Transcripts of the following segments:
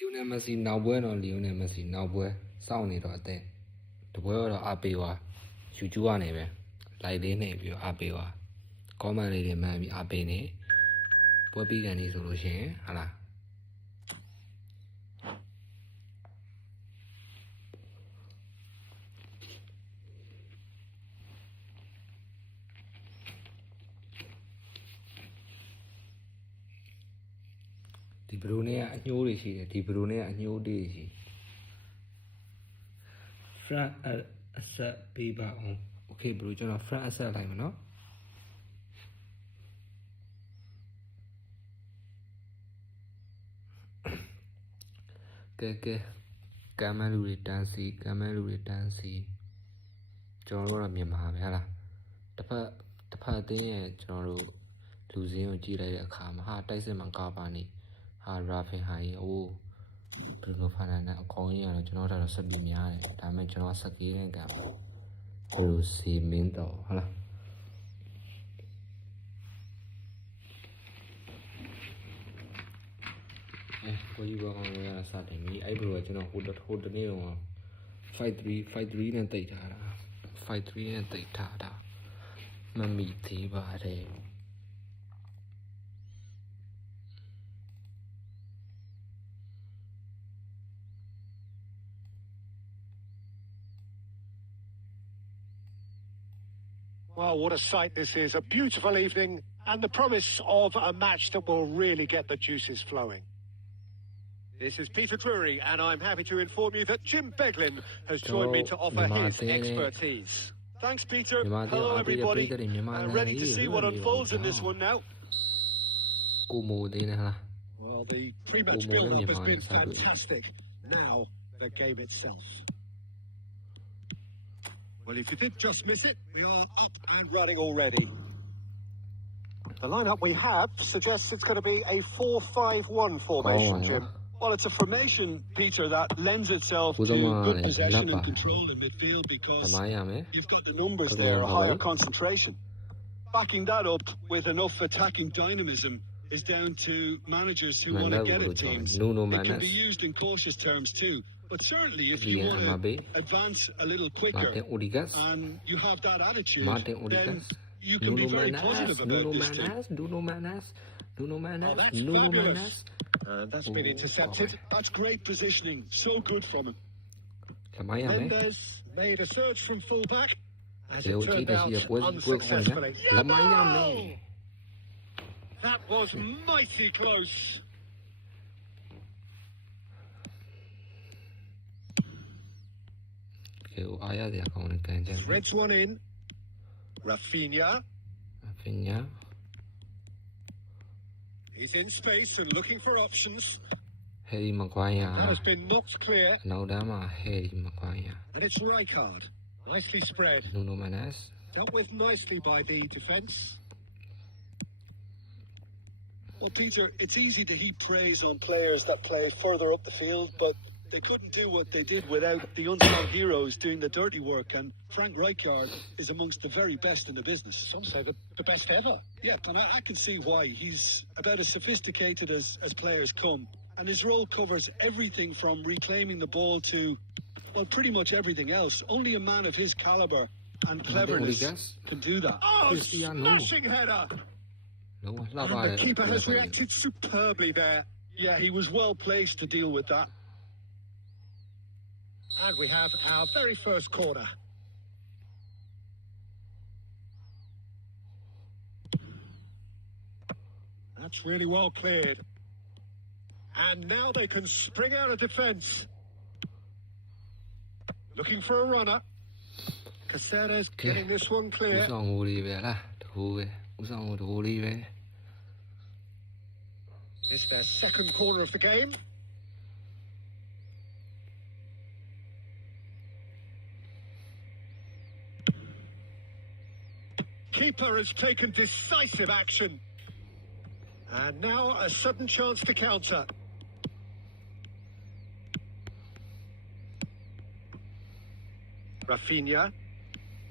Lionel Messi now bueno, Lionel Messi now bueno. Sound it right there. The world of Abewa. You do one even. Like the name you Abewa. Common lady man be Abene. What big any solution? Hala. The Brunei at New Rishi, the Brunei at New Daisy. Frat a set paper on. Okay, bro, you're not frat a set like no? Okay. Kamalu dancey. John or Mimma, the part there, John losing Gila Kama, hard Tyson Mancavani, hard rapping high, oh, Bruno Fanana, calling on a general Sabimia, damage on Saki and Gamma. Lucy Minto, hala. What you work on where I started me? I blew it, hold the nail on. 5-3 and take 5-3 and take Tata. Mammy Tibade. Well, what a sight this is. A beautiful evening and the promise of a match that will really get the juices flowing. This is Peter Drury, and I'm happy to inform you that Jim Beglin has joined me to offer his expertise. Thanks, Peter. Hello, everybody. Ready to see what unfolds in this one now? Well, the pre-match build-up has been fantastic. Now, the game itself. Well, if you did just miss it, we are up and running already. The lineup we have suggests it's going to be a 4-5-1 formation, Jim. Well, it's a formation, Peter, that lends itself to good possession and control in midfield because you've got the numbers there, a higher concentration. Backing that up with enough attacking dynamism is down to managers who want to get at teams. It can be used in cautious terms too, but certainly if you want to advance a little quicker and you have that attitude, then you can be very positive about this team. Oh, that's fabulous. And that's been intercepted. That's great positioning. So good from him. Mendes made a surge from full-back, as it turned out unsuccessfully. That was mighty close. Threads one in. Rafinha. He's in space and looking for options. Harry Maguire. That has been knocked clear. No dama, Harry Maguire. And it's Rijkaard. Nicely spread. Nuno Mendes. Dealt with nicely by the defence. Well, Peter, it's easy to heap praise on players that play further up the field, but they couldn't do what they did without the unsung heroes doing the dirty work, and Frank Rijkaard is amongst the very best in the business. Some say the best ever. Yeah, and I can see why. He's about as sophisticated as players come, and his role covers everything from reclaiming the ball to, well, pretty much everything else. Only a man of his calibre and cleverness can do that. Oh, smashing header! And the keeper has reacted superbly there. Yeah, he was well placed to deal with that. And we have our very first corner. That's really well cleared. And now they can spring out of defence. Looking for a runner. Caceres getting this one clear. It's their second corner of the game. Keeper has taken decisive action. And now a sudden chance to counter. Rafinha.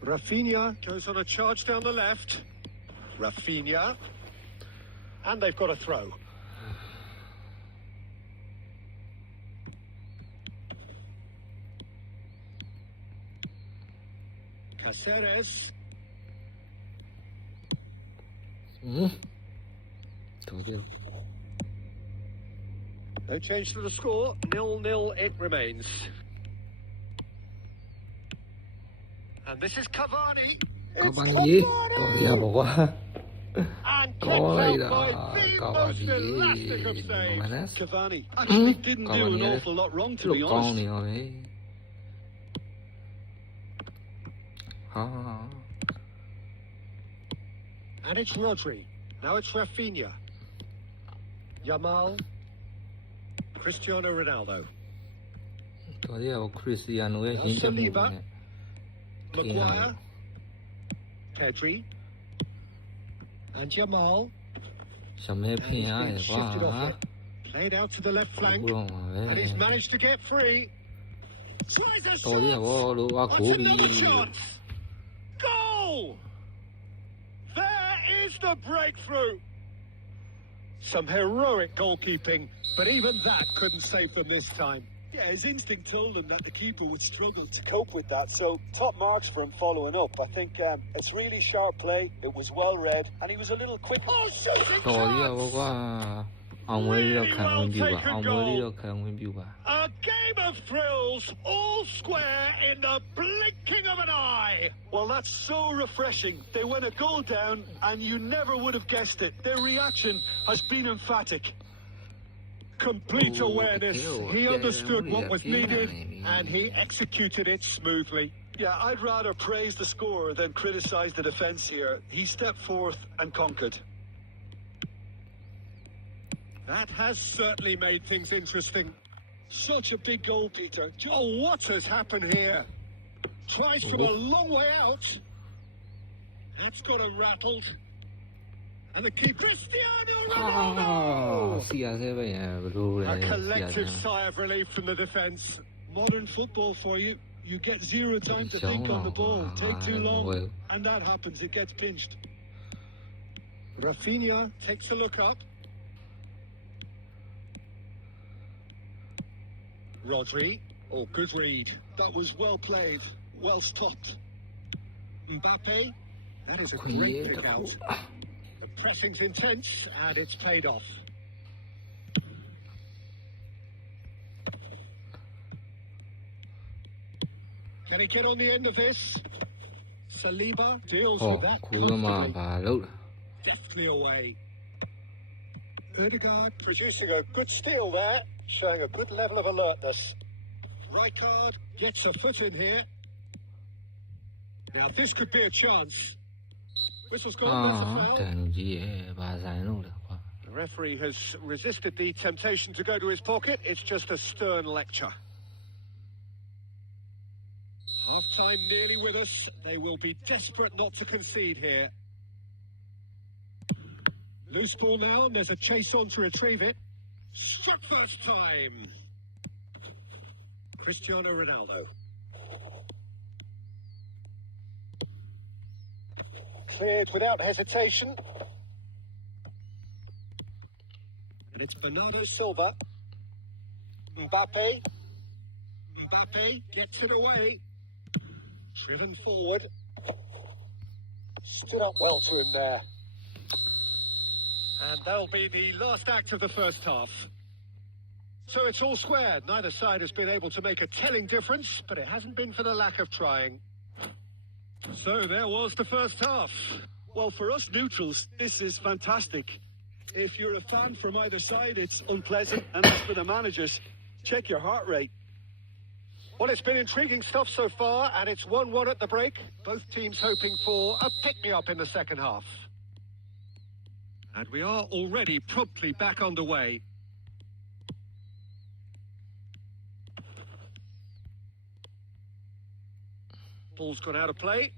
Rafinha goes on a charge down the left. Rafinha. And they've got a throw. Caceres. တော်တယ် No change to the score. 0-0 it remains. And this is Cavani. ကဘာနီတော်ရပါကွာ And Goal kicked later. out by the most Cavani. elastic of saves. Manas. Cavani actually didn't do Cavani an is- awful lot wrong, to လို့ be ကောင်း honest. နေရောပဲဟာ And it's Rodri. Now it's Rafinha. Yamal. Cristiano Ronaldo. တော်ရပါခရစ်စတီယာနိုရဲ့ရင်းချက်မှုနဲ့ Maguire. Pedri. And Yamal. ရှမဲဖင် And ရ he's တယ် been ကွာ shifted off it. Played out to the left ဘ flank. ုတော့မှာပဲ And he's managed to get free. Tries a တော်ရ shot. ပါလို့အ What's ကိုဘီ another chance? Goal! There is the breakthrough. Some heroic goalkeeping, but even that couldn't save them this time. Yeah, his instinct told him that the keeper would struggle to cope with that, so top marks for him following up. I think it's really sharp play, it was well read, and he was a little quick. Oh, shooting တော်ရ chance! ပါကွာအောင်ဝဲပြီးတော့ခံဝင်ပြပါအောင်ဝဲပြီးတော့ခံဝင်ပြပါ A game of thrills, all square in the blinking of an eye. Well, that's so refreshing. They went a goal down, and you never would have guessed it. Their reaction has been emphatic. Complete Oh, awareness. He yeah, understood what was yeah, needed, yeah. and he executed it smoothly. Yeah, I'd rather praise the scorer than criticize the defence here. He stepped forth and conquered. That has certainly made things interesting. Such a big goal, Peter. Oh, what has happened here? Tries from a long way out. That's got him rattled. And the keeper, Cristiano အာ Ronaldo! စီယာဆဲပဲဘလို့လဲ A စီယာဆဲ collective sigh of relief from the defence. Modern football for you. You get zero time to think on the ball. Take too long, and that happens. It gets pinched. Rafinha takes a look up. Rodri. Oh, good read. That was well played. Well stopped. Mbappe. That is a ခွင့်ရ great တ pick ခု out. The pressing's intense, and it's paid off. Can he get on the end of this? Saliba deals ဟော with that ကူတော့မှ comfortably. ဘာလို့လဲ Deftly away. Erdegaard producing a good steal there, showing a good level of alertness. Rijkaard gets a foot in here. Now this could be a chance. Whistle's gone, that's a အာ foul. တန်ကြီးရဲ့ဘာဆိုင်လို့လဲကွာ The referee has resisted the temptation to go to his pocket. It's just a stern lecture. Half-time nearly with us. They will be desperate not to concede here. Loose ball now, and there's a chase on to retrieve it. Struck first time. Cristiano Ronaldo. Cleared without hesitation. And it's Bernardo Silva. Mbappe. Mbappe gets it away. Driven forward. Stood up well to him there. And that'll be the last act of the first half. So it's all square. Neither side has been able to make a telling difference, but it hasn't been for the lack of trying. So there was the first half. Well, for us neutrals, this is fantastic. If you're a fan from either side, it's unpleasant. And as for the managers, check your heart rate. Well, it's been intriguing stuff so far, and it's 1-1 at the break. Both teams hoping for a pick-me-up in the second half. And we are already promptly back underway. Ball's gone out of play.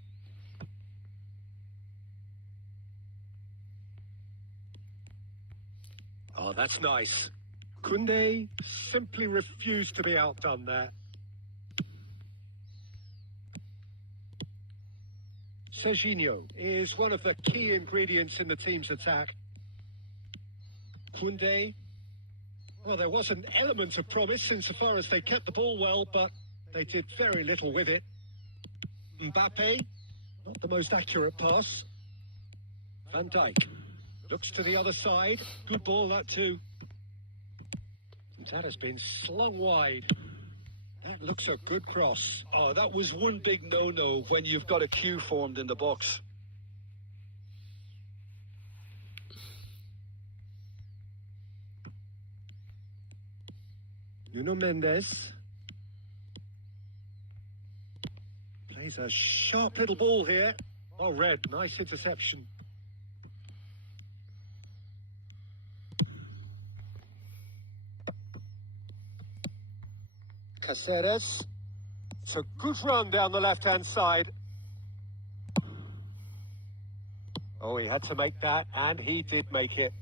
Oh, that's nice. Koundé simply refused to be outdone there. Serginho is one of the key ingredients in the team's attack. Koundé, well, there was an element of promise insofar as they kept the ball well, but they did very little with it. Mbappe Not the most accurate pass. Van Dijk looks to the other side. Good ball, that too. That has been slung wide. That looks a good cross. Oh, that was one big no-no when you've got a queue formed in the box. Nuno Mendes plays a sharp little ball here. Oh, Red, nice interception. Caceres. It's a good run down the left-hand side. Oh, he had to make that, and he did make it.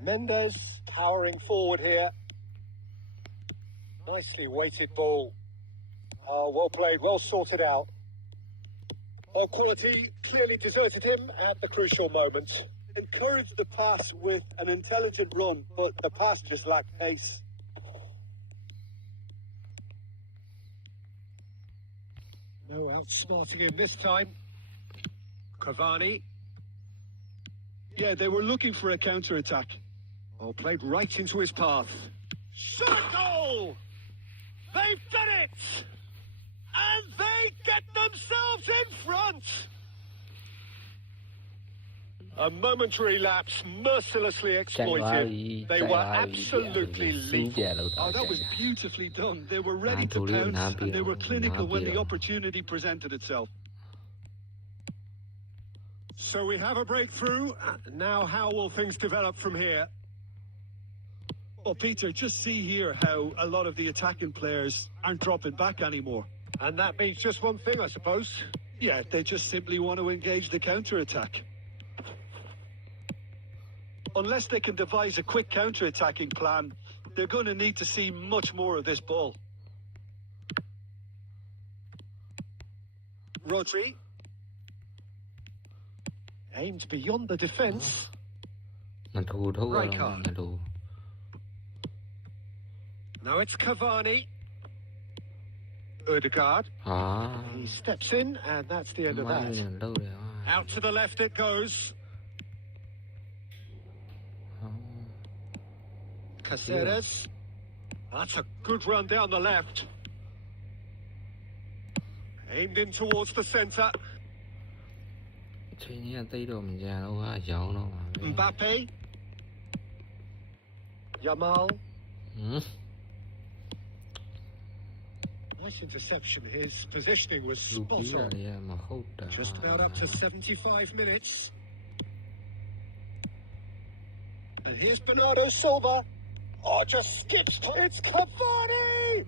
Mendes towering forward here. Nicely weighted ball. Oh, well played, well sorted out. Oh, quality clearly deserted him at the crucial moment. Encouraged the pass with an intelligent run, but the pass just lacked pace. No outsmarting him this time. Cavani. Yeah, they were looking for a counter-attack. Oh, played right into his path. Shot goal! They've done it! And they get themselves in front! A momentary lapse mercilessly exploited. They were absolutely lethal. Oh, that was beautifully done. They were ready to pounce, and they were clinical when the opportunity presented itself. So we have a breakthrough. Now how will things develop from here? Well, Peter, just see here how a lot of the attacking players aren't dropping back anymore. And that means just one thing, I suppose. Yeah, they just simply want to engage the counter-attack. Unless they can devise a quick counter-attacking plan, they're going to need to see much more of this ball. Rodri. Aimed beyond the defence. Rijkaard. Now it's Cavani. Odegaard. He steps in, and that's the end of that. Out to the left it goes. Caceres. That's a good run down the left. Aimed in towards the centre. Mbappe. Yamal. Nice interception. His positioning was spot on. Just about up to 75 minutes. And here's Bernardo Silva. Oh, just skips. It's Cavani!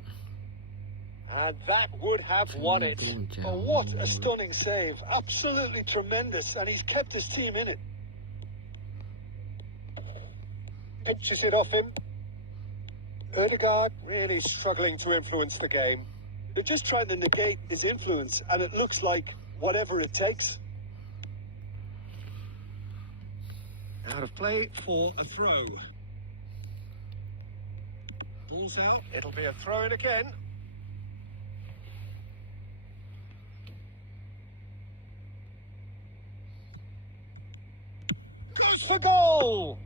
And that would have won it. Oh, what a stunning save. Absolutely tremendous. And he's kept his team in it. Pinches it off him. Odegaard really struggling to influence the game. They're just trying to negate his influence, and it looks like whatever it takes. Out of play for a throw. Ball's out. It'll be a throw in again. Goes for goal!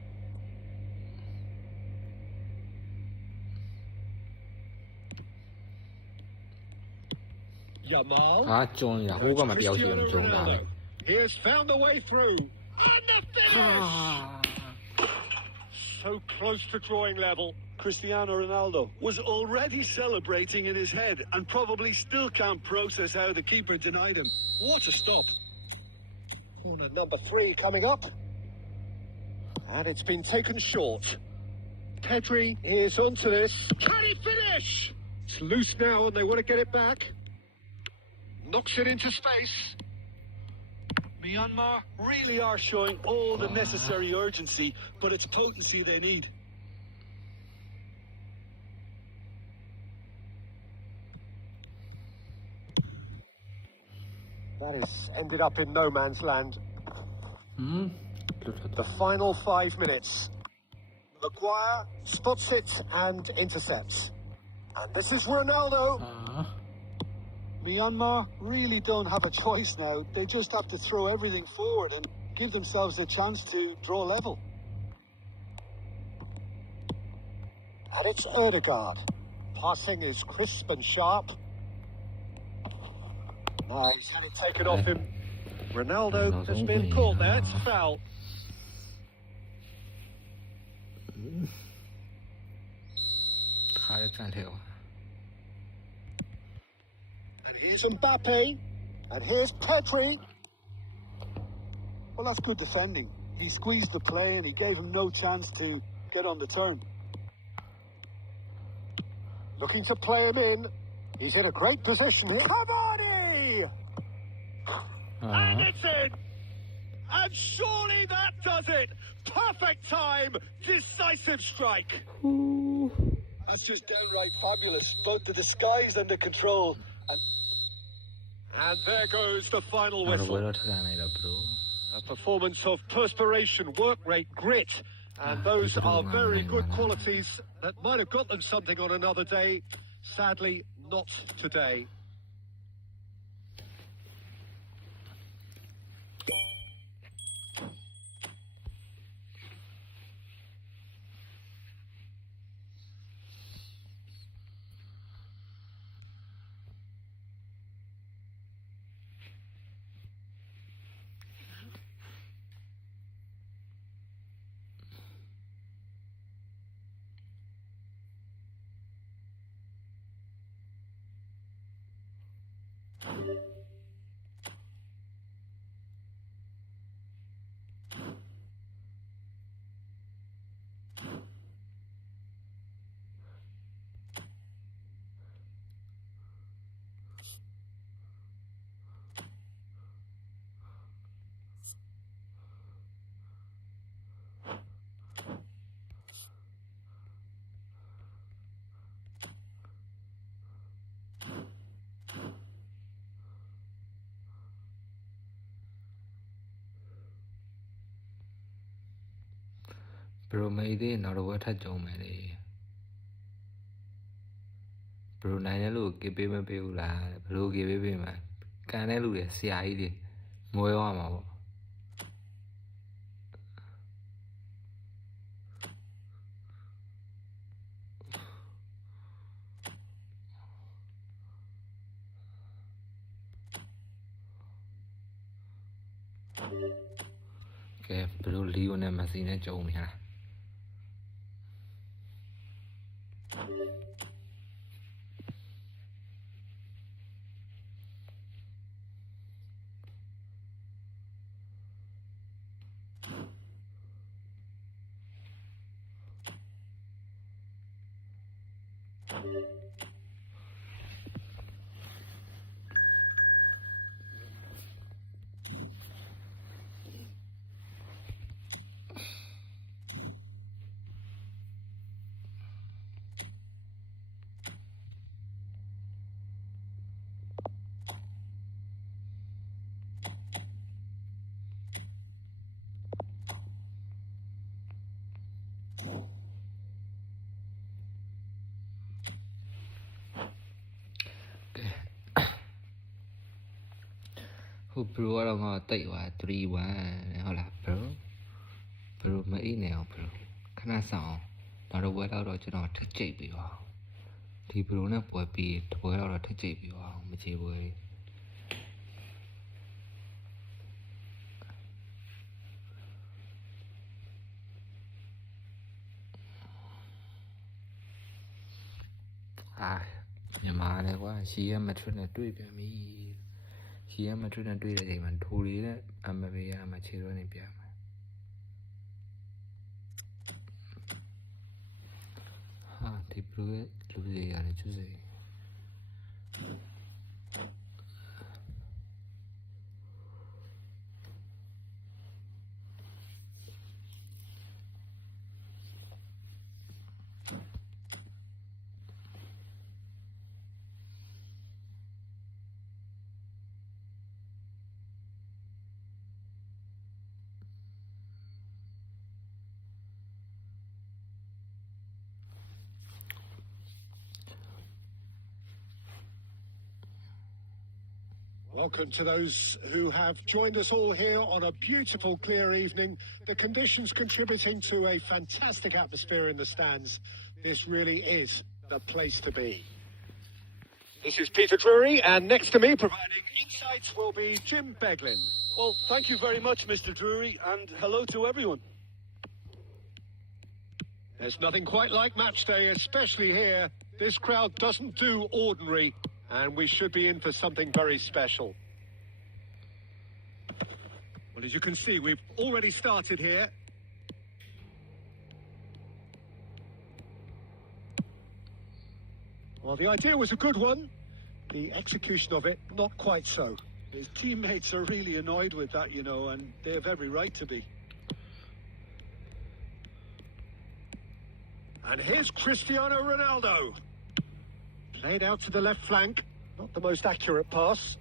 Yamal. Cristiano Ronaldo. He has found the way through. And the finish! So close to drawing level. Cristiano Ronaldo was already celebrating in his head and probably still can't process how the keeper denied him. What a stop. Corner number 3 coming up. And it's been taken short. Pedri is onto this. Can he finish? It's loose now and they want to get it back. Knocks it into space. Myanmar really are showing all the necessary urgency, but it's potency they need. That is ended up in no man's land. The final 5 minutes. Maguire spots it and intercepts. And this is Ronaldo. Myanmar really don't have a choice now. They just have to throw everything forward and give themselves a chance to draw level. And it's Erdegaard. Passing is crisp and sharp. He's had it taken off him. Ronaldo has been caught there. It's a foul. And here's Mbappe. And here's Petri. Well, that's good defending. He squeezed the play and he gave him no chance to get on the turn. Looking to play him in. He's in a great position here. Cavani! And it's in! And surely that does it! Perfect time! Decisive strike! That's just downright fabulous. Both the disguise and the control. And there goes the final whistle. A performance of perspiration, work rate, grit. And those are very good qualities that might have got them something on another day. Sadly, not today. Bro made it not what I told me. Bro, nine look, give him a bill, bro, give him a can I look at CID? Moyama. Okay, bro, leave on a machine at Joe. Bro, I don't know, take what 3-1. Hold up, bro, my email, bro. Can I sound? Not a word out of you know, to check you all. The Bruno boy be to boil out to check you all, Mitchy boy. Your man, she am a trainer to me. She am a trainer to the man, to read it. I'm a very amateur in Piama. The blue, Lucy, and Tuesday. Welcome to those who have joined us all here on a beautiful, clear evening. The conditions contributing to a fantastic atmosphere in the stands. This really is the place to be. This is Peter Drury, and next to me, providing insights, will be Jim Beglin. Well, thank you very much, Mr. Drury, and hello to everyone. There's nothing quite like match day, especially here. This crowd doesn't do ordinary, and we should be in for something very special. Well, as you can see, we've already started here. Well, the idea was a good one. The execution of it, not quite so. His teammates are really annoyed with that, you know, and they have every right to be. And here's Cristiano Ronaldo. Played out to the left flank. Not the most accurate pass.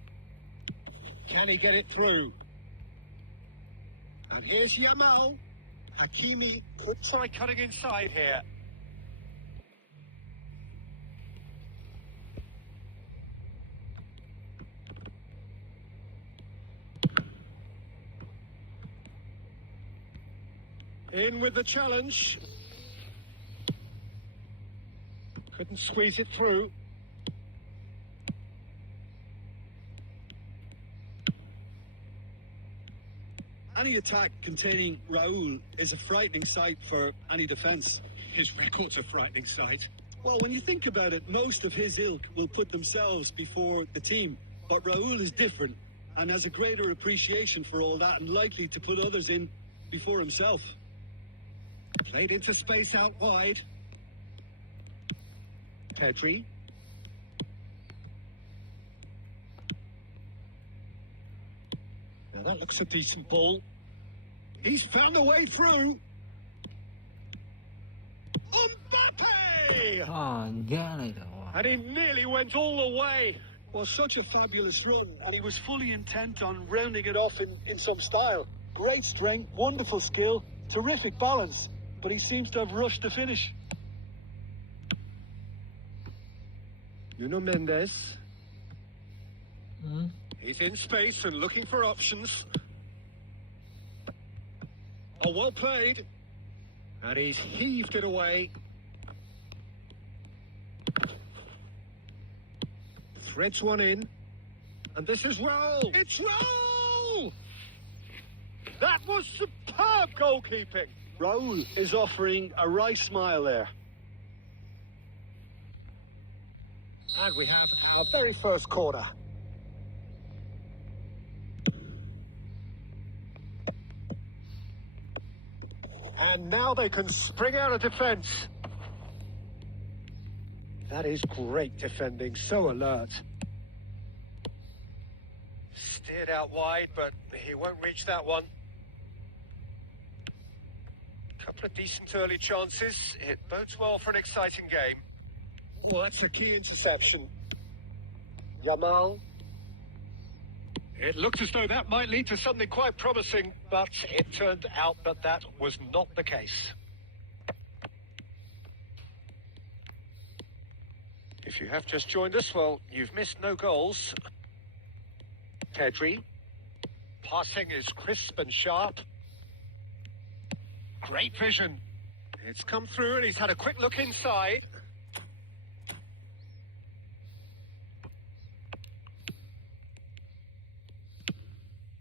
Can he get it through? And here's Yamal. Hakimi could try cutting inside here. In with the challenge. Couldn't squeeze it through. Any attack containing Raul is a frightening sight for any defence. His record's a frightening sight. Well, when you think about it, most of his ilk will put themselves before the team. But Raul is different and has a greater appreciation for all that and likely to put others in before himself. Played into space out wide. Pedri. Now that looks a decent ball. He's found a way through. Mbappe! And he nearly went all the way. Well, such a fabulous run, and he was fully intent on rounding it off in some style. Great strength, wonderful skill, terrific balance, but he seems to have rushed the finish. Nuno Mendes. He's in space and looking for options. Oh, well played. And he's heaved it away. Threads one in. And this is Raul. It's Raul! That was superb goalkeeping. Raul is offering a wry smile there. And we have our very first corner. And now they can spring out of defence. That is great defending, so alert. Steered out wide, but he won't reach that one. Couple of decent early chances. It bodes well for an exciting game. Well, that's a key interception. Yamal. It looks as though that might lead to something quite promising, but it turned out that that was not the case. If you have just joined us, well, you've missed no goals. Pedri. Passing is crisp and sharp. Great vision. It's come through and he's had a quick look inside.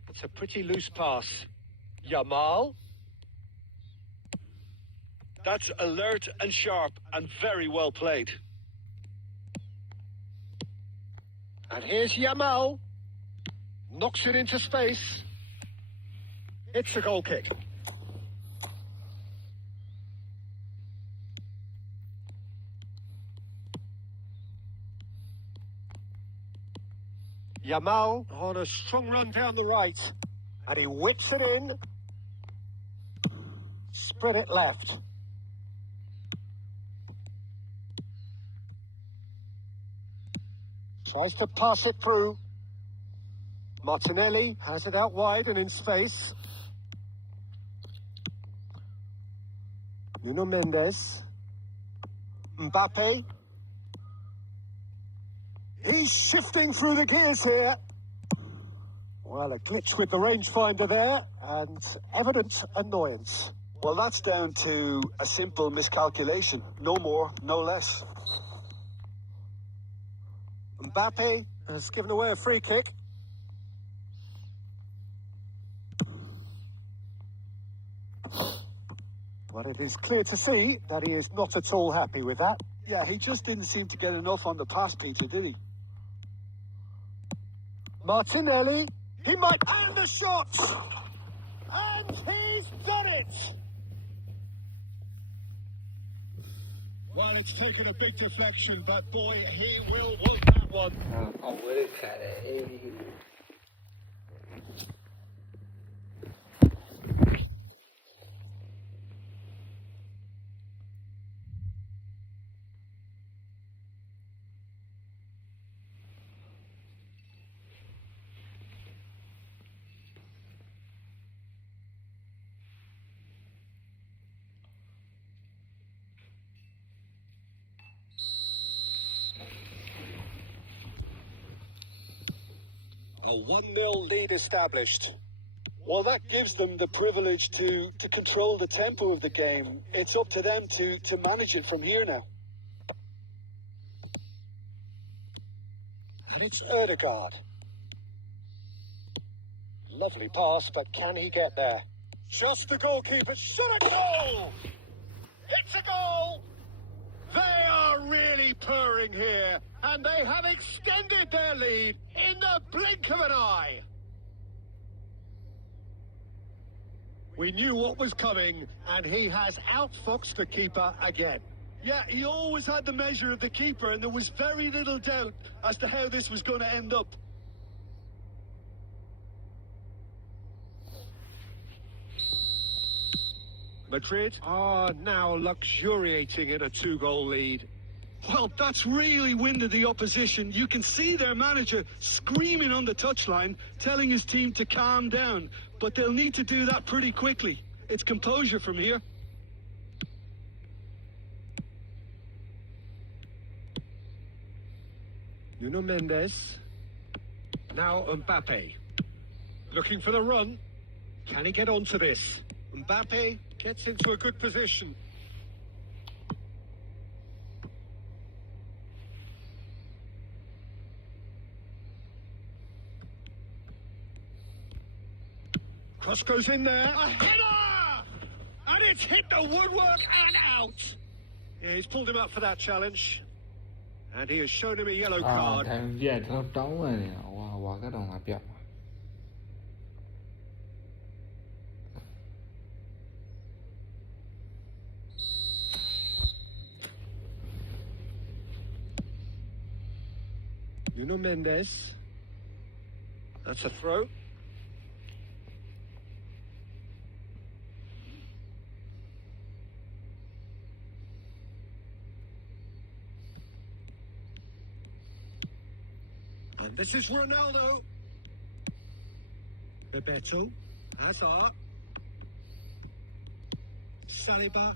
It's a pretty loose pass. Yamal. That's alert and sharp and very well played. And here's Yamal. Knocks it into space. It's a goal kick. Yamal on a strong run down the right. And he whips it in. Spread it left. Tries to pass it through. Martinelli has it out wide and in space. Nuno Mendes. Mbappe. He's shifting through the gears here. Well, a glitch with the rangefinder there, and evident annoyance. Well, that's down to a simple miscalculation. No more, no less. Mbappe has given away a free kick. But it is clear to see that he is not at all happy with that. Yeah, he just didn't seem to get enough on the pass, Peter, did he? Martinelli, he might... And the shot! And he's done it! Well, it's taken a big deflection, but boy, he will want that one. Oh, what is that? A 1-0 lead established. Well, that gives them the privilege to control the tempo of the game. It's up to them to manage it from here now. And it's Ødegaard. Lovely pass, but can he get there? Just the goalkeeper. Shot a goal! It's a goal! They are really purring here, and they have extended their lead in the blink of an eye. We knew what was coming, and he has outfoxed the keeper again. Yeah, he always had the measure of the keeper, and there was very little doubt as to how this was going to end up. Madrid are now luxuriating in a 2-goal lead. Well, that's really winded the opposition. You can see their manager screaming on the touchline, telling his team to calm down. But they'll need to do that pretty quickly. It's composure from here. Nuno Mendes. Now Mbappe. Looking for the run. Can he get onto this? Mbappe gets into a good position. Cross goes in there. A header! And it's hit the woodwork and out. Yeah, he's pulled him up for that challenge. And he has shown him a yellow အာ card. ဒါပြတ်တော့တောင်းဝင်နေတာဟွာကတော့ငါပြတ်ပါ Nuno Mendes. That's a throw. And this is Ronaldo. Bebeto. Hazard. Saliba.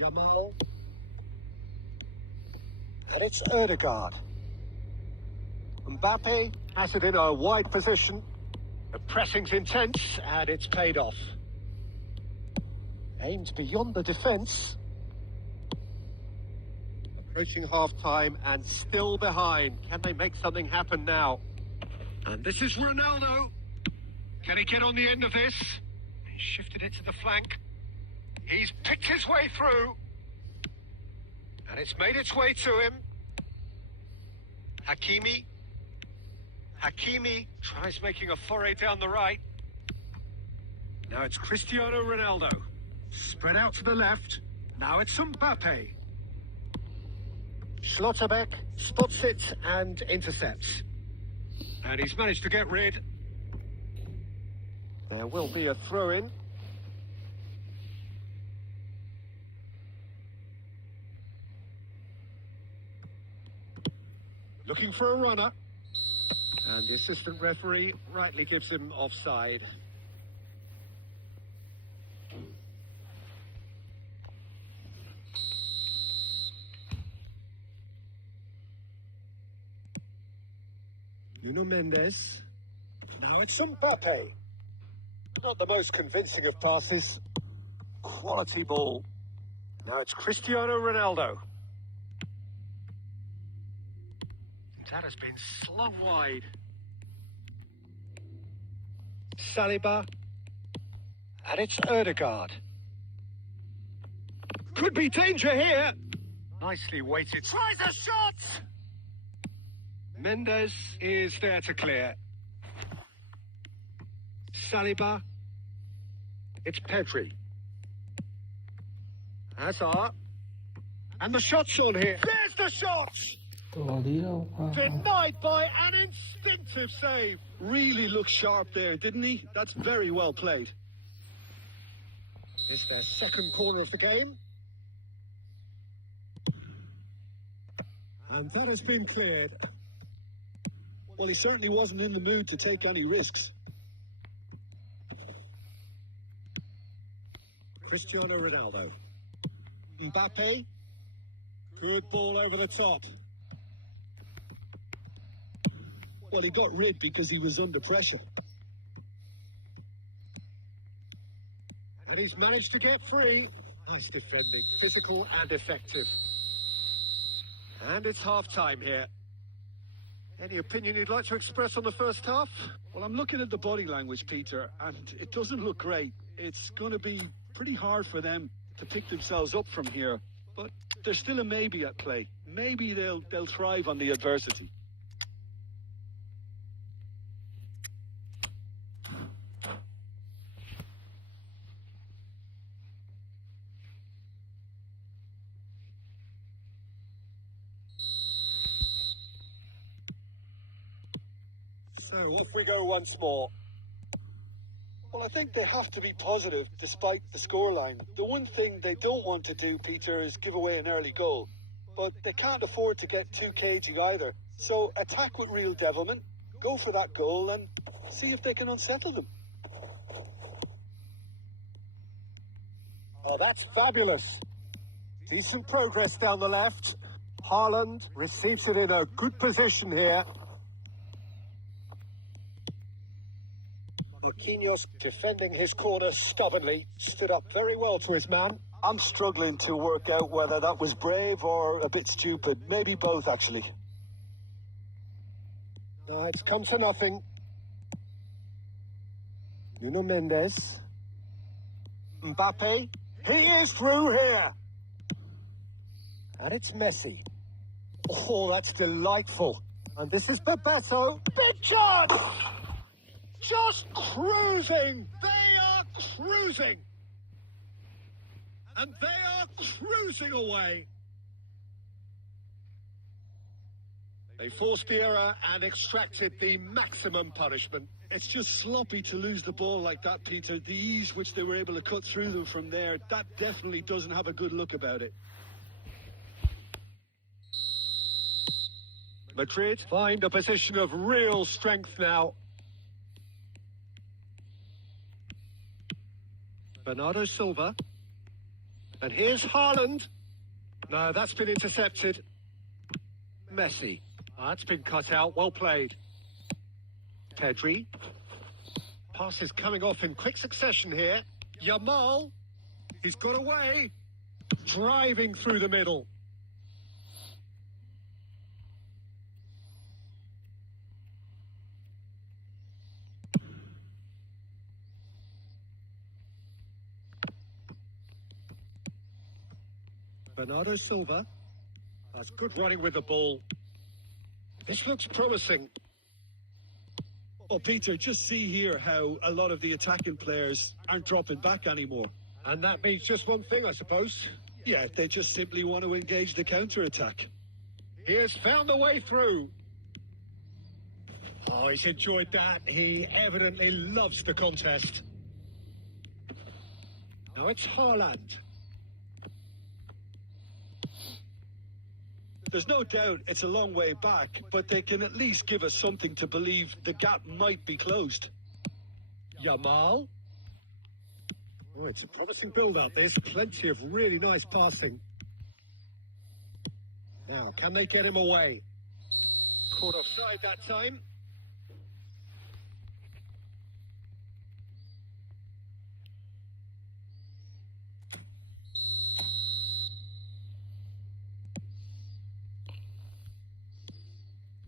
Yamal. And it's Ødegaard. Mbappe has it in a wide position. The pressing's intense, and it's paid off. Aimed beyond the defence. Approaching half-time and still behind. Can they make something happen now? And this is Ronaldo. Can he get on the end of this? He shifted it to the flank. He's picked his way through. And it's made its way to him. Hakimi. Hakimi tries making a foray down the right. Now it's Cristiano Ronaldo. Spread out to the left. Now it's Mbappe. Schlotterbeck spots it and intercepts. And he's managed to get rid. There will be a throw-in. Looking for a runner. And the assistant referee rightly gives him offside. Nuno Mendes. Now it's Mbappe. Not the most convincing of passes. Quality ball. Now it's Cristiano Ronaldo. That has been slung wide. Saliba. And it's Erdegaard. Could be danger here. Nicely weighted. Tries a shot! Mendes is there to clear. Saliba. It's Pedri. Hazard. And the shot's on here. There's the shot! Denied by an instinctive save. Really looked sharp there, didn't he? That's very well played. It's their second corner of the game. And that has been cleared. Well, he certainly wasn't in the mood to take any risks. Cristiano Ronaldo. Mbappe. Good ball over the top. Well, he got rid because he was under pressure. And he's managed to get free. Nice defending, physical and effective. And it's half-time here. Any opinion you'd like to express on the first half? Well, I'm looking at the body language, Peter, and it doesn't look great. It's going to be pretty hard for them to pick themselves up from here. But there's still a maybe at play. Maybe they'll thrive on the adversity. So off we go once more. Well, I think they have to be positive despite the scoreline. The one thing they don't want to do, Peter, is give away an early goal. But they can't afford to get too cagey either. So attack with real devilment, go for that goal and see if they can unsettle them. Oh, that's fabulous. Decent progress down the left. Haaland receives it in a good position here. Marquinhos defending his corner stubbornly, stood up very well to his man. I'm struggling to work out whether that was brave or a bit stupid. Maybe both, actually. No, it's come to nothing. Nuno Mendes. Mbappe. He is through here. And it's Messi. Oh, that's delightful. And this is Bebeto. Big chance! Just cruising. They are cruising. And they are cruising away. They forced the error and extracted the maximum punishment. It's just sloppy to lose the ball like that, Peter. The ease which they were able to cut through them from there, that definitely doesn't have a good look about it. Madrid find a position of real strength now. Bernardo Silva. And here's Haaland. No, that's been intercepted. Messi. That's been cut out. Well played. Pedri. Passes coming off in quick succession here. Yamal. He's got away. Driving through the middle. Bernardo Silva. That's good running with the ball. This looks promising. Well, Peter, just see here how a lot of the attacking players aren't dropping back anymore. And that means just one thing, I suppose. Yeah, they just simply want to engage the counter-attack. He has found a way through. Oh, he's enjoyed that. He evidently loves the contest. Now it's Haaland. There's no doubt it's a long way back, but they can at least give us something to believe the gap might be closed. Yamal. Oh, it's a promising build-up. There's plenty of really nice passing. Now, can they get him away? Caught offside that time.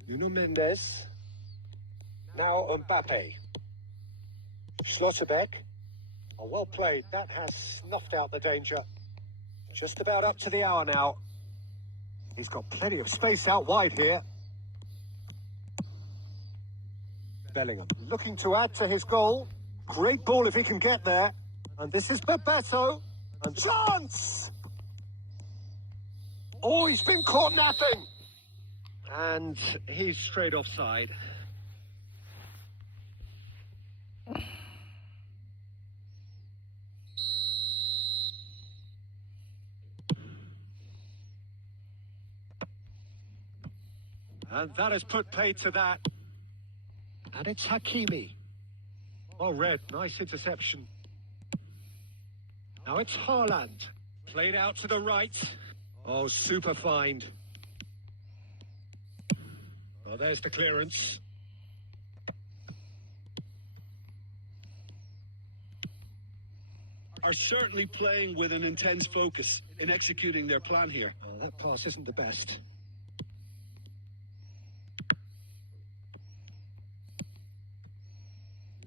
Nuno Mendes. Now Mbappe. Schlotterbeck. Oh, well played. That has snuffed out the danger. Just about up to the hour now. He's got plenty of space out wide here. Bellingham looking to add to his goal. Great ball if he can get there. And this is Bebeto. And chance! Oh, he's been caught napping. And he's straight offside. And that has put paid to that. And it's Hakimi. Oh, red. Nice interception. Now it's Haaland. Played out to the right. Oh, super find. Well, there's the clearance. Are certainly playing with an intense focus in executing their plan here. Well, that pass isn't the best.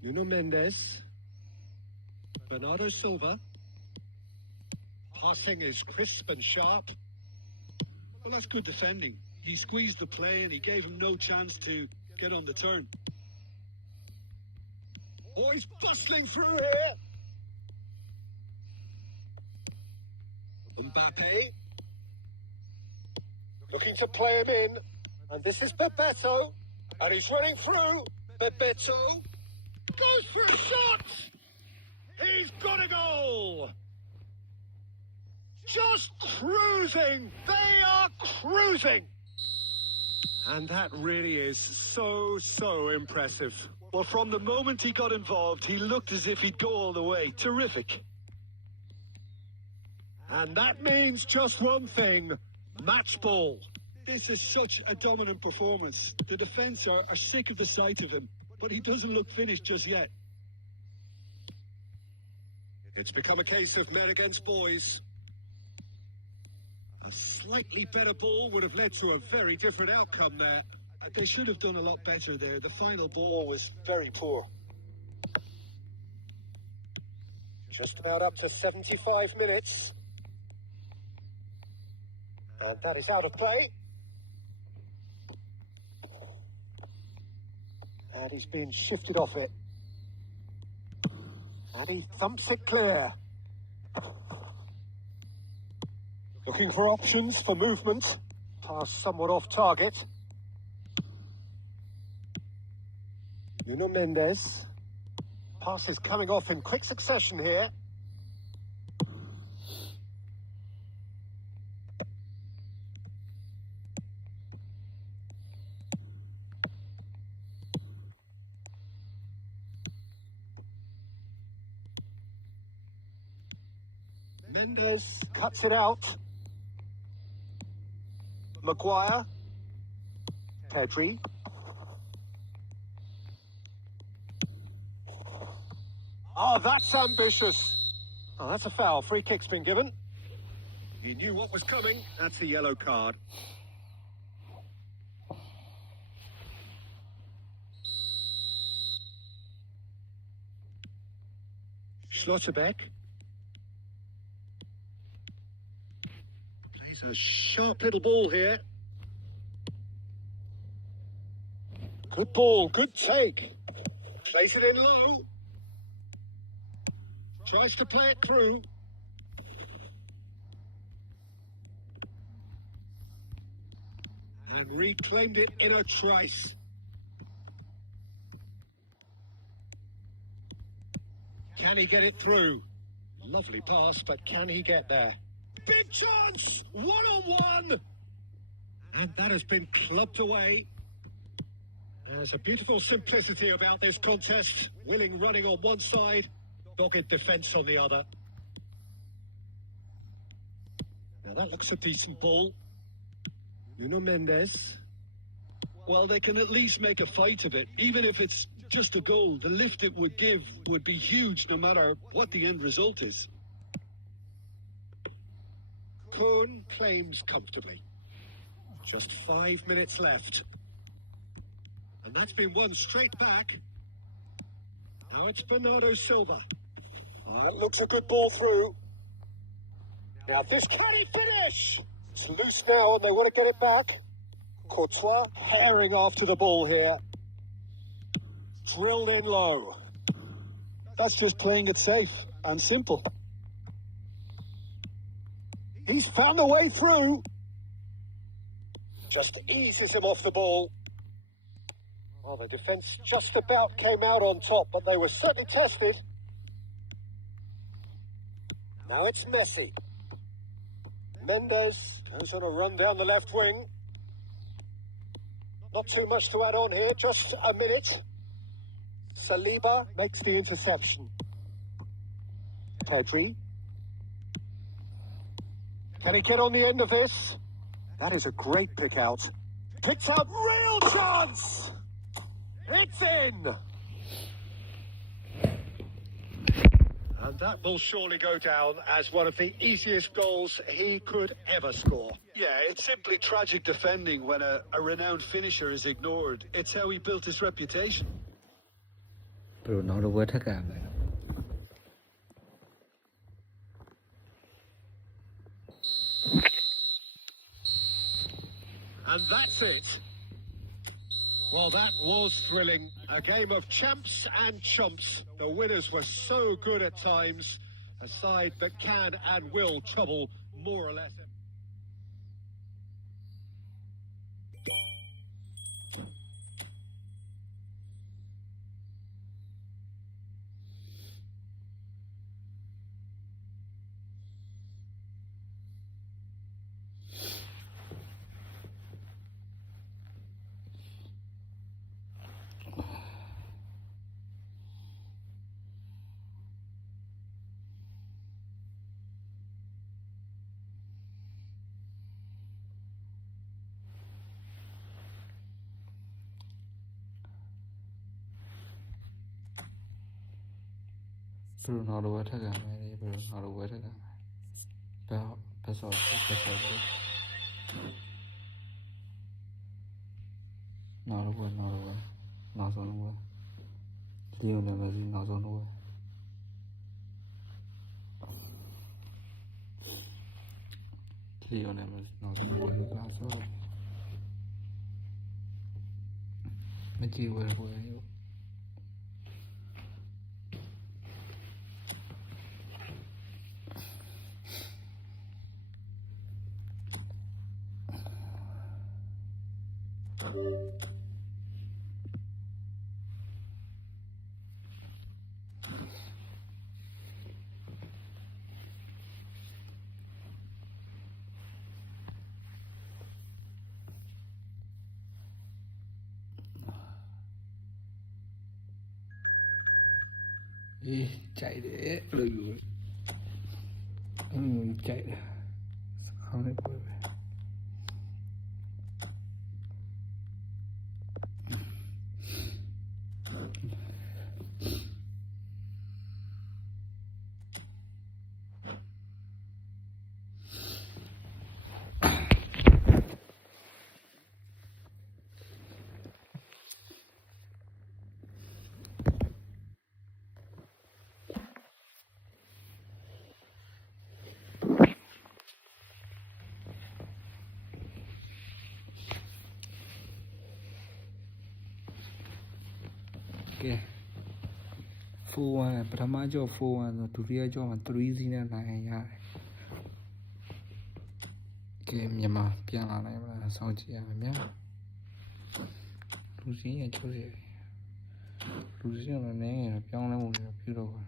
Nuno Mendes. Bernardo Silva. Passing is crisp and sharp. Well, that's good defending. He squeezed the play and he gave him no chance to get on the turn. Oh, he's bustling through here. Mbappe. Looking to play him in. And this is Bebeto. And he's running through. Bebeto. Goes for a shot. He's got a goal. Just cruising. They are cruising. And that really is so impressive. Well, from the moment he got involved, he looked as if he'd go all the way. Terrific. And that means just one thing. Match ball. This is such a dominant performance. The defence are sick of the sight of him, but he doesn't look finished just yet. It's become a case of men against boys. A slightly better ball would have led to a very different outcome there. They should have done a lot better there. The final Ball ball was very poor. Just about up to 75 minutes. And that is out of play. And he's been shifted off it. And he thumps it clear. Looking for options for movement. Pass somewhat off target. Nuno Mendes. Pass is coming off in quick succession here. Mendes cuts it out. Maguire. Pedri. Oh, that's ambitious. Oh, that's a foul. Free kick's been given. He knew what was coming. That's a yellow card. Schlotterbeck. Plays a sharp little ball here. Good ball, good take. Plays it in low. Tries to play it through. And reclaimed it in a trice. Can he get it through? Lovely pass, but can he get there? Big chance! One-on-one! And that has been clubbed away. There's a beautiful simplicity about this contest. Willing running on one side, dogged defence on the other. Now that looks a decent ball. Nuno Mendes. Well, they can at least make a fight of it. Even if it's just a goal, the lift it would give would be huge no matter what the end result is. Kuhn claims comfortably. Just 5 minutes left. And that's been won straight back. Now it's Bernardo Silva. That looks a good ball through. Now this, can he finish? It's loose now and they want to get it back. Courtois herring after the ball here. Drilled in low. That's just playing it safe and simple. He's found a way through. Just eases him off the ball. Well, the defence just about came out on top, but they were certainly tested. Now it's Messi. Mendes goes on a run down the left wing. Not too much to add on here, just a minute. Saliba makes the interception. Pedri. Can he get on the end of this? That is a great pick out. Picks out, real chance! It's in! And that will surely go down as one of the easiest goals he could ever score. Yeah, it's simply tragic defending when a renowned finisher is ignored. It's how he built his reputation. Bro, now the word again. And that's it. Well, that was thrilling. A game of champs and chumps. The winners were so good at times. A side that can and will trouble more or less. Bro, now the word again. Bro, now the word again. Pass off. Now the word. Not on the word. Lionel Messi, not on the word. Lionel Messi, not on the word. That's all. Messi, where are you? Chạy để rồi chạy không thể quay về. Okay. 4-1 ပထမကြော 4-1 ဆိုဒုတိယကြောမှာ 3-0 နဲ့နိုင်ရတယ်။ Okay မြန်မာပြန်လာနိုင်မလားစောင့်ကြည့်ရမယ်ဗျာ။လူစင်းရဲ့ချိုးစီလူစင်းလည်းနည်းငယ်ပြောင်းလဲမှုတွေပြုလုပ်ပါ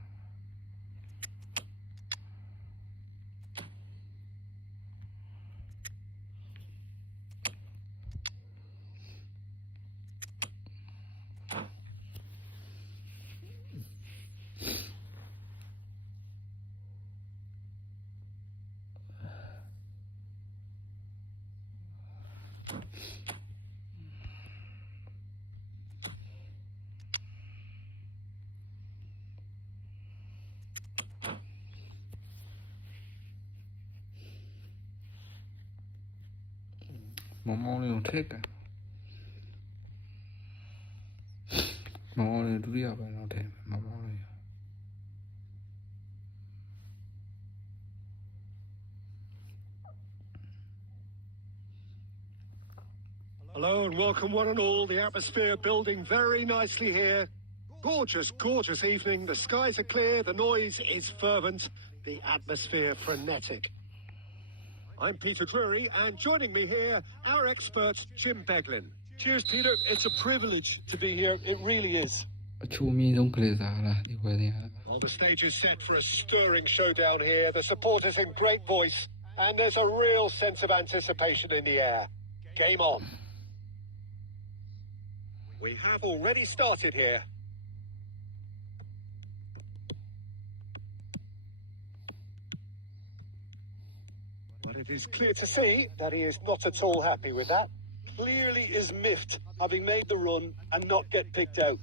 မောင်မောင်လေးကိုထည့်တယ် မောင်းတယ်ဒုတိယပိုင်းတော့တယ်မမောင်းရ Hello and welcome one and all. The atmosphere building very nicely here. Gorgeous, gorgeous evening. The skies are clear, the noise is fervent, the atmosphere frenetic. I'm Peter Drury, and joining me here, our expert, Jim Beglin. Cheers, Peter. It's a privilege to be here. It really is. အချိုးမြင့်ဆုံးကလေးစားလားဒီပွဲစဉ်က Well, the stage is set for a stirring showdown here. The supporters in great voice, and there's a real sense of anticipation in the air. Game on. We have already started here. But it is clear to see that he is not at all happy with that. Clearly is miffed, having made the run and not get picked out.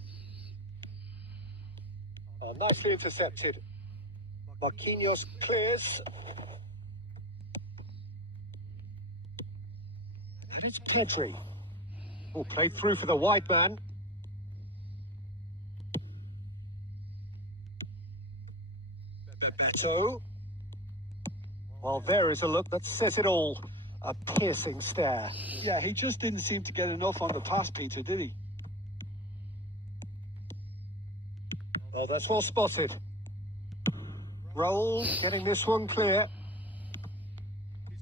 Nicely intercepted. Marquinhos clears. And it's Pedri. Oh, played through for the wide man. Bebeto. Well, there is a look that says it all. A piercing stare. Yeah, he just didn't seem to get enough on the pass, Peter, did he? Well, that's well spotted. Roll, getting this one clear.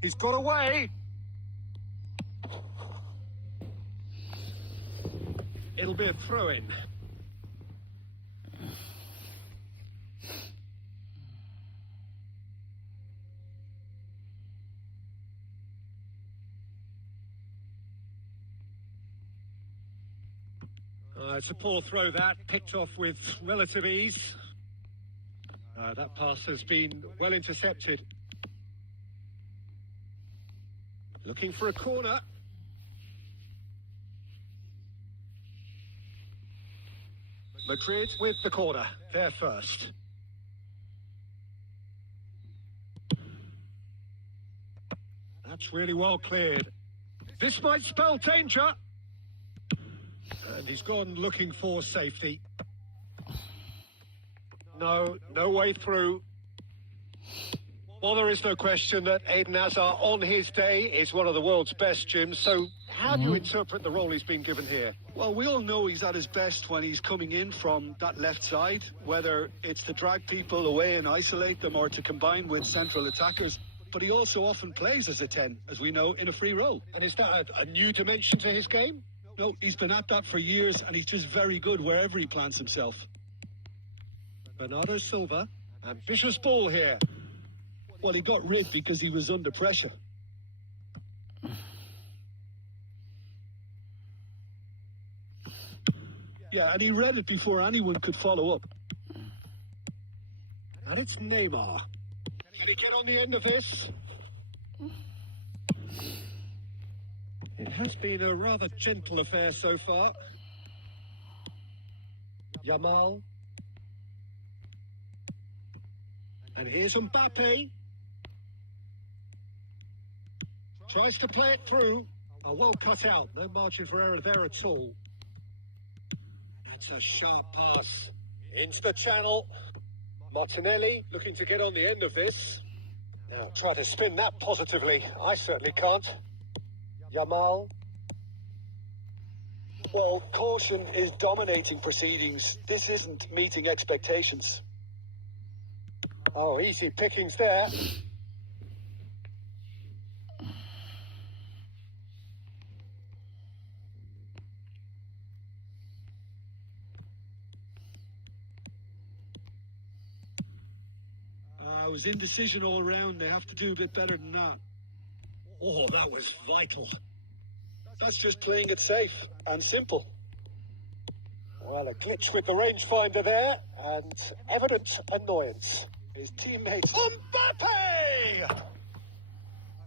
He's got away. It'll be a throw-in. It's a poor throw that, picked off with relative ease. That pass has been well intercepted. Looking for a corner. Madrid with the corner, there first. That's really well cleared. This might spell danger. And he's gone looking for safety. No way through. Well, there is no question that Eden Hazard on his day is one of the world's best, Jim. So how do you interpret the role he's been given here? Well, we all know he's at his best when he's coming in from that left side, whether it's to drag people away and isolate them or to combine with central attackers. But he also often plays as a 10, as we know, in a free role. And is that a new dimension to his game? No, he's been at that for years, and he's just very good wherever he plants himself. Bernardo Silva, ambitious ball here. Well, he got rid because he was under pressure. Yeah, and he read it before anyone could follow up. And it's Neymar. Can he get on the end of this? It has been a rather gentle affair so far. Yamal. And here's Mbappe. Tries to play it through. Oh, well cut out. No margin for error there at all. That's a sharp pass. Into the channel. Martinelli looking to get on the end of this. Now try to spin that positively. I certainly can't. Yamal. Well, caution is dominating proceedings. This isn't meeting expectations. Oh, easy pickings there. It was indecision all around. They have to do a bit better than that. Oh, that was vital. That's just playing it safe and simple. Well, a glitch with the rangefinder there, and evident annoyance. His teammates... Mbappe!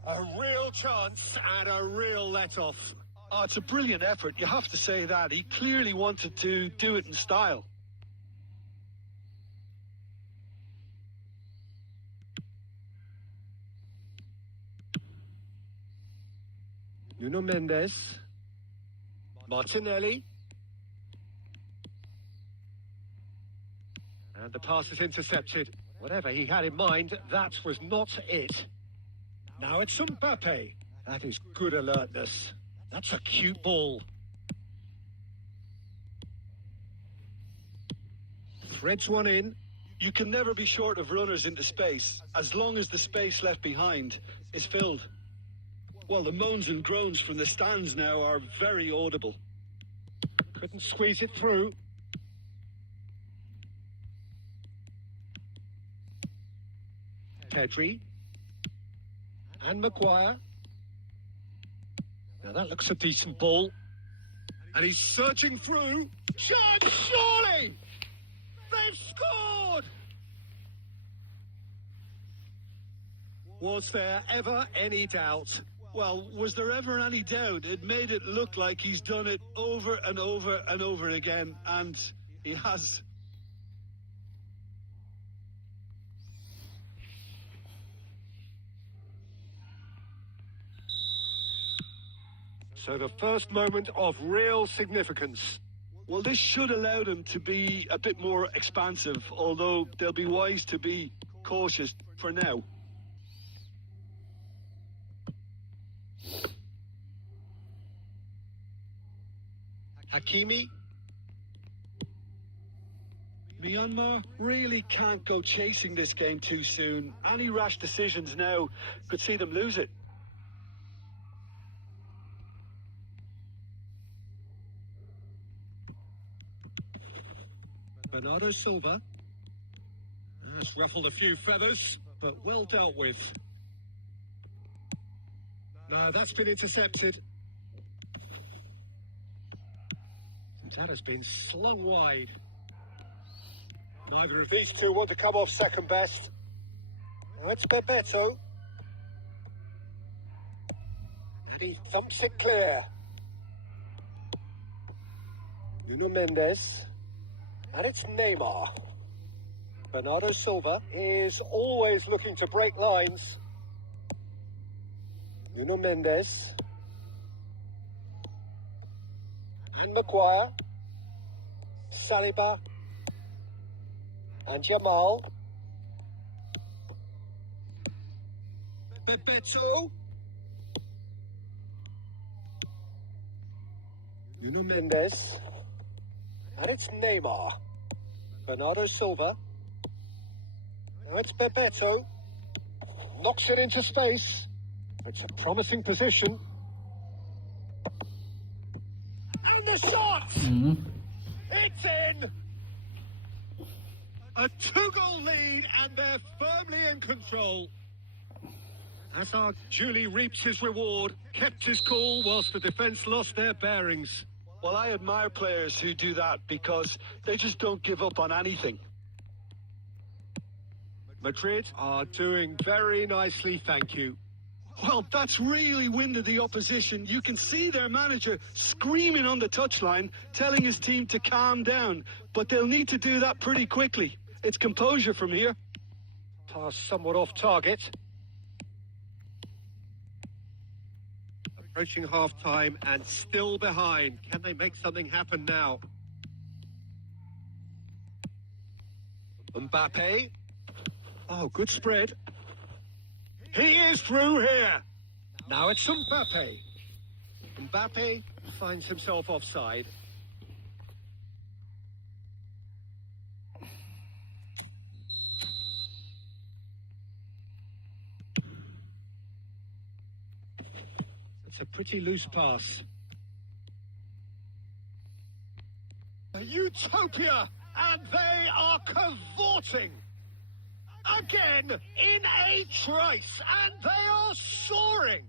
A real chance and a real let-off. Oh, it's a brilliant effort. You have to say that. He clearly wanted to do it in style. Nuno Mendes. Martinelli. And the pass is intercepted. Whatever he had in mind, that was not it. Now it's Mbappe. That is good alertness. That's a cute ball. Threads one in. You can never be short of runners into space, as long as the space left behind is filled. Well, the moans and groans from the stands now are very audible. Couldn't squeeze it through. Pedri. And Maguire. Now that looks a decent ball. And he's searching through. Chance, surely! They've scored! Was there ever any doubt? Well, was there ever any doubt? It made it look like he's done it over and over and over again, and he has. So the first moment of real significance. Well, this should allow them to be a bit more expansive, although they'll be wise to be cautious for now. Hakimi. Myanmar really can't go chasing this game too soon. Any rash decisions now could see them lose it. Bernardo Silva. That's ruffled a few feathers, but well dealt with. No, that's been intercepted. That has been slung wide. Neither of these two want to come off second best. Now it's Bebeto. And he thumps it clear. Nuno Mendes. And it's Neymar. Bernardo Silva is always looking to break lines. Nuno Mendes. And Maguire. Saliba. And Jamal. Bebeto. Nuno Mendes. And it's Neymar. Bernardo Silva. Now it's Bebeto. Knocks it into space. It's a promising position. And the shot! It's in! A 2-goal lead, and they're firmly in control. Hazard duly reaps his reward, kept his cool whilst the defence lost their bearings. Well, I admire players who do that because they just don't give up on anything. Madrid are doing very nicely, thank you. Well, that's really winded the opposition. You can see their manager screaming on the touchline, telling his team to calm down. But they'll need to do that pretty quickly. It's composure from here. Pass somewhat off target. Approaching half-time and still behind. Can they make something happen now? Mbappe. Oh, good spread. He is through here. Now it's Mbappe. Mbappe finds himself offside. It's a pretty loose pass. A utopia, and they are cavorting. Again, in a trice, and they are soaring.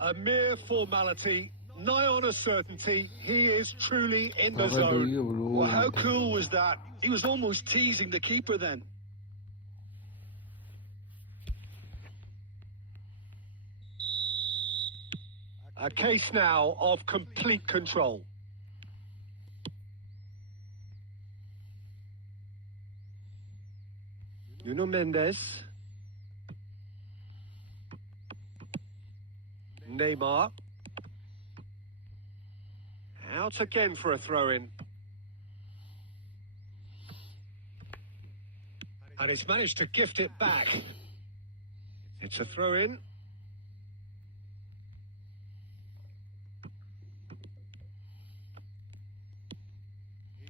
A mere formality, nigh on a certainty. He is truly in the zone. Well, how cool was that? He was almost teasing the keeper then. A case now of complete control. Nuno Mendes. Neymar. Out again for a throw-in. And he's managed to gift it back. It's a throw-in.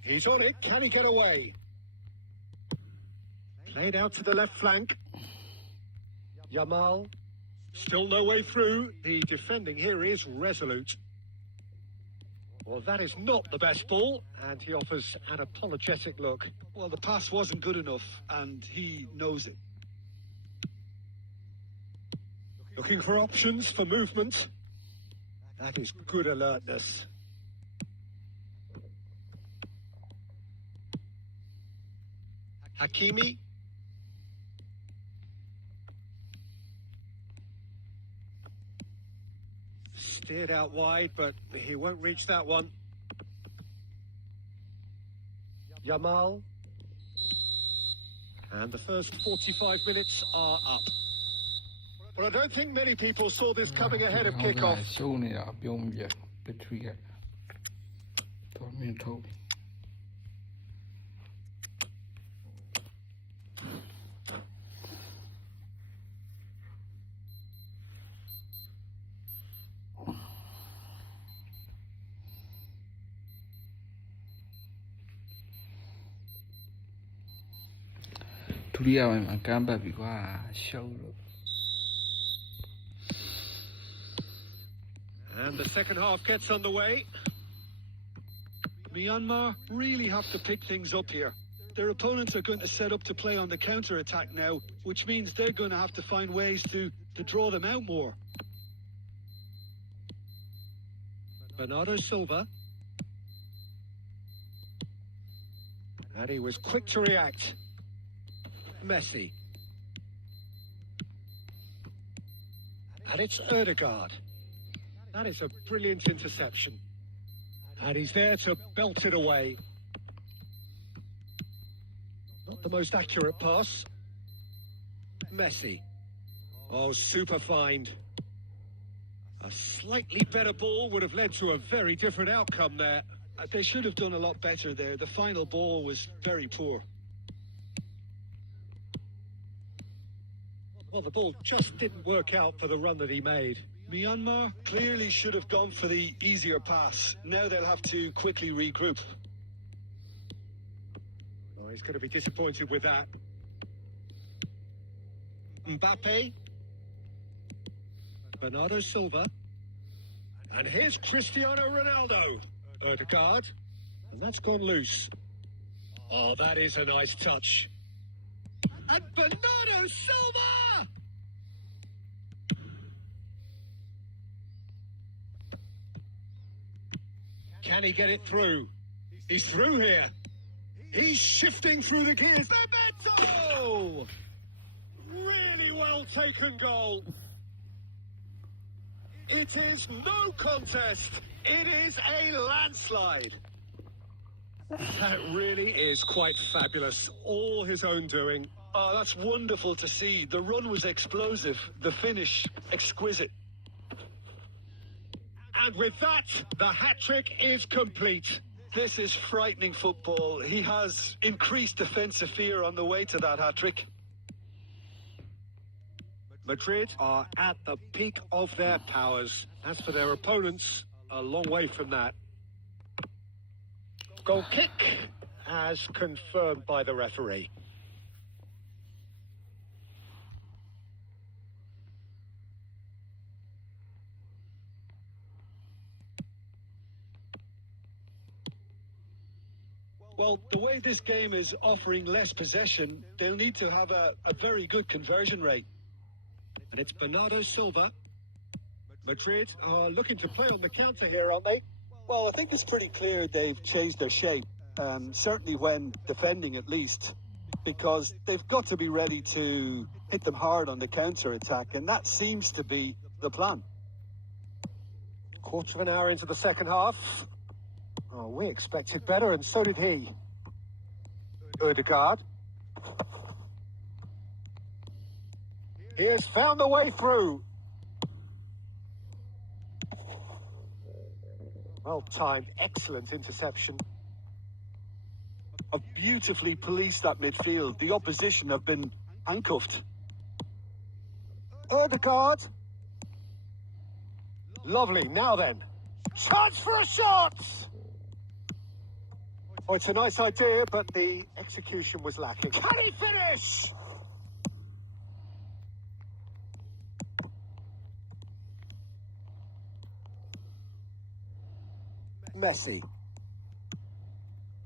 He's on it. Can he get away? Played out to the left flank. Yamal. Still no way through. The defending here is resolute. Well, that is not the best ball, and he offers an apologetic look. Well, the pass wasn't good enough, and he knows it. Looking for options for movement. That is good alertness. Hakimi. Steered out wide, but he won't reach that one. Yamal. And the first 45 minutes are up. But I don't think many people saw this coming ahead of kickoff. ရှုံးနေတာပြောမပြပထရီကတော့မင်းထုတ် ဒုတိယပိုင်းမှာကမ်းပတ်ပြီကွာရှုံးလို့ And the second half gets underway. Myanmar really have to pick things up here. Their opponents are going to set up to play on the counter-attack now, which means they're going to have to find ways to draw them out more. Bernardo Silva. And he was quick to react. Messi. And it's Ødegaard. That is a brilliant interception. And he's there to belt it away. Not the most accurate pass. Messi. Oh, super find. A slightly better ball would have led to a very different outcome there. They should have done a lot better there. The final ball was very poor. Well, the ball just didn't work out for the run that he made. Myanmar clearly should have gone for the easier pass. Now they'll have to quickly regroup. Oh, he's going to be disappointed with that. Mbappe. Bernardo Silva. And here's Cristiano Ronaldo. Ødegaard. And that's gone loose. Oh, that is a nice touch. And Bernardo Silva! Can he get it through? He's through here. He's shifting through the gears. Bebeto! Really well taken goal. It is no contest. It is a landslide. That really is quite fabulous. All his own doing. Oh, that's wonderful to see. The run was explosive. The finish, exquisite. And with that, the hat-trick is complete. This is frightening football. He has increased defensive fear on the way to that hat-trick. Madrid are at the peak of their powers. As for their opponents, a long way from that. Goal kick, as confirmed by the referee. Well, the way this game is offering less possession, they'll need to have a very good conversion rate. And it's Bernardo Silva. Madrid are looking to play on the counter here, aren't they? Well, I think it's pretty clear they've changed their shape, certainly when defending at least, because they've got to be ready to hit them hard on the counter-attack, and that seems to be the plan. Quarter of an hour into the second half. Oh, we expected better, and so did he. Ødegaard. He has found the way through. Well timed, excellent interception. have beautifully policed that midfield. The opposition have been handcuffed. Ødegaard. Lovely. Now then. Chance for a shot! Oh, it's a nice idea, but the execution was lacking. Can he finish? Messi.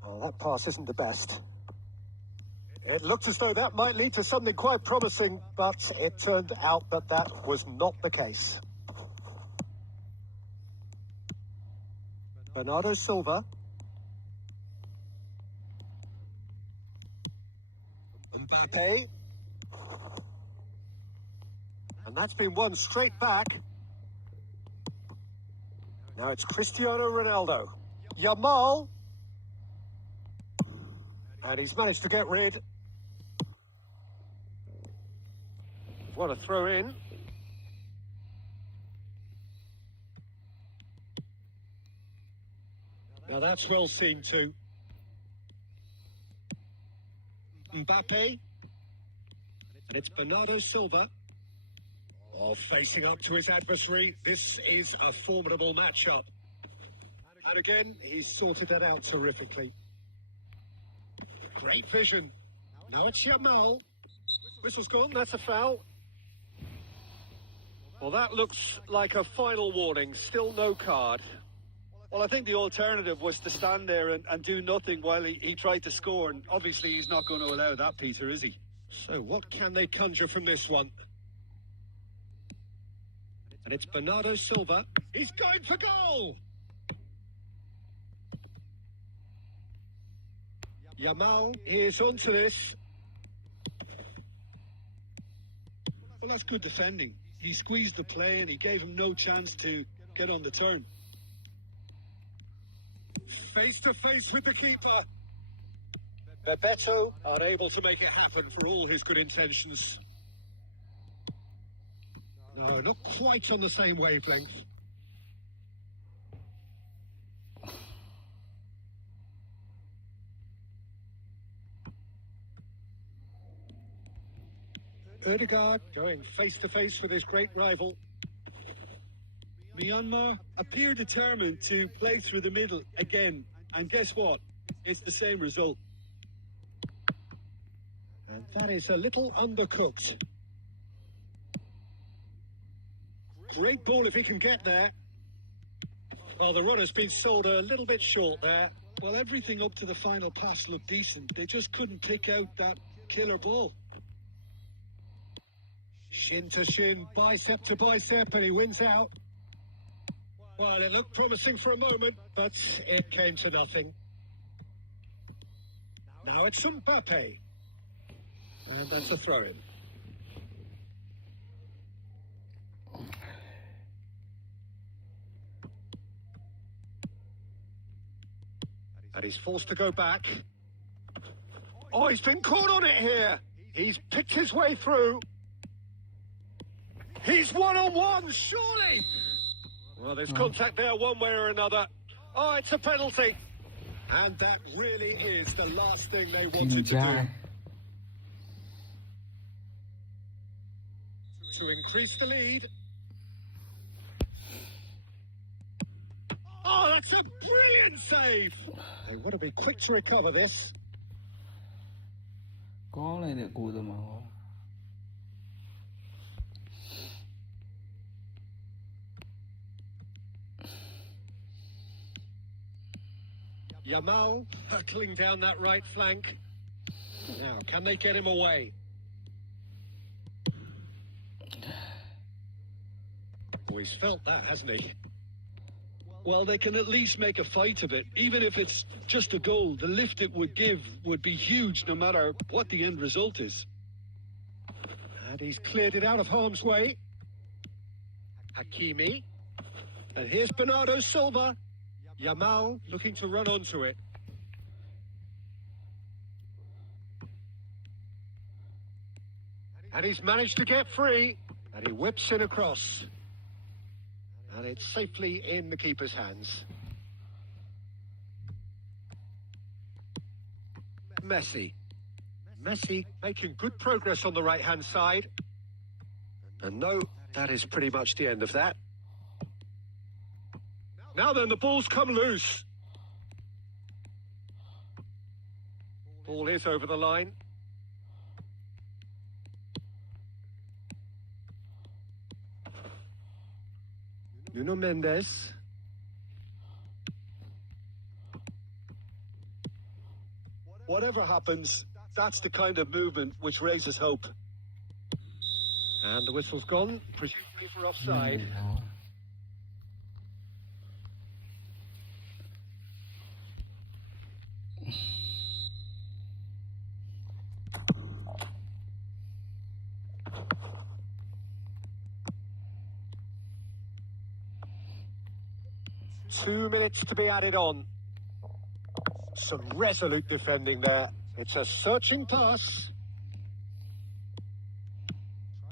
Oh, that pass isn't the best. It looked as though that might lead to something quite promising, but it turned out that that was not the case. Bernardo Silva. Mbappe. And that's been won straight back. Now it's Cristiano Ronaldo. Yamal. And he's managed to get rid. What a throw in. Now that's well seen too. Mbappe. And it's Bernardo Silva. Oh, facing up to his adversary. This is a formidable matchup. And again, he's sorted that out terrifically. Great vision. Now it's Yamal. Whistle's gone, that's a foul. Well, that looks like a final warning. Still no card. Well, I think the alternative was to stand there and do nothing while he tried to score. And obviously he's not going to allow that, Peter, is he? So what can they conjure from this one? And it's Bernardo Silva. He's going for goal! Yamal is onto this. Well, that's good defending. He squeezed the play and he gave him no chance to get on the turn. Face to face with the keeper. Bebeto unable to make it happen for all his good intentions. No, not quite on the same wavelength. Ødegaard going face to face with his great rival. Myanmar appear determined to play through the middle again. And guess what? It's the same result. And that is a little undercooked. Great ball if he can get there. Oh, the runner's been sold a little bit short there. Well, everything up to the final pass looked decent. They just couldn't pick out that killer ball. Shin to shin, bicep to bicep, and he wins out. Well, it looked promising for a moment, but it came to nothing. Now it's Mbappe. And that's a throw-in. And he's forced to go back. Oh, he's been caught on it here. He's picked his way through. He's one-on-one, surely. Well, there's contact there one way or another. Oh, it's a penalty. And that really is the last thing they wanted to do. To increase the lead. Oh, that's a brilliant save. They want to be quick to recover this. Yamal hurtling down that right flank. Now, can they get him away? Oh, he's felt that, hasn't he? Well, they can at least make a fight of it. Even if it's just a goal, the lift it would give would be huge no matter what the end result is. And he's cleared it out of harm's way. Hakimi. And here's Bernardo Silva. Yamal looking to run onto it. And he's managed to get free. And he whips it across. And it's safely in the keeper's hands. Messi. Messi making good progress on the right-hand side. And no, that is pretty much the end of that. Now then, the ball's come loose. Ball is over the line. Nuno Mendes. Whatever happens, that's the kind of movement which raises hope. And the whistle's gone, presumably for offside. Two minutes to be added on. Some resolute defending there. It's a searching pass.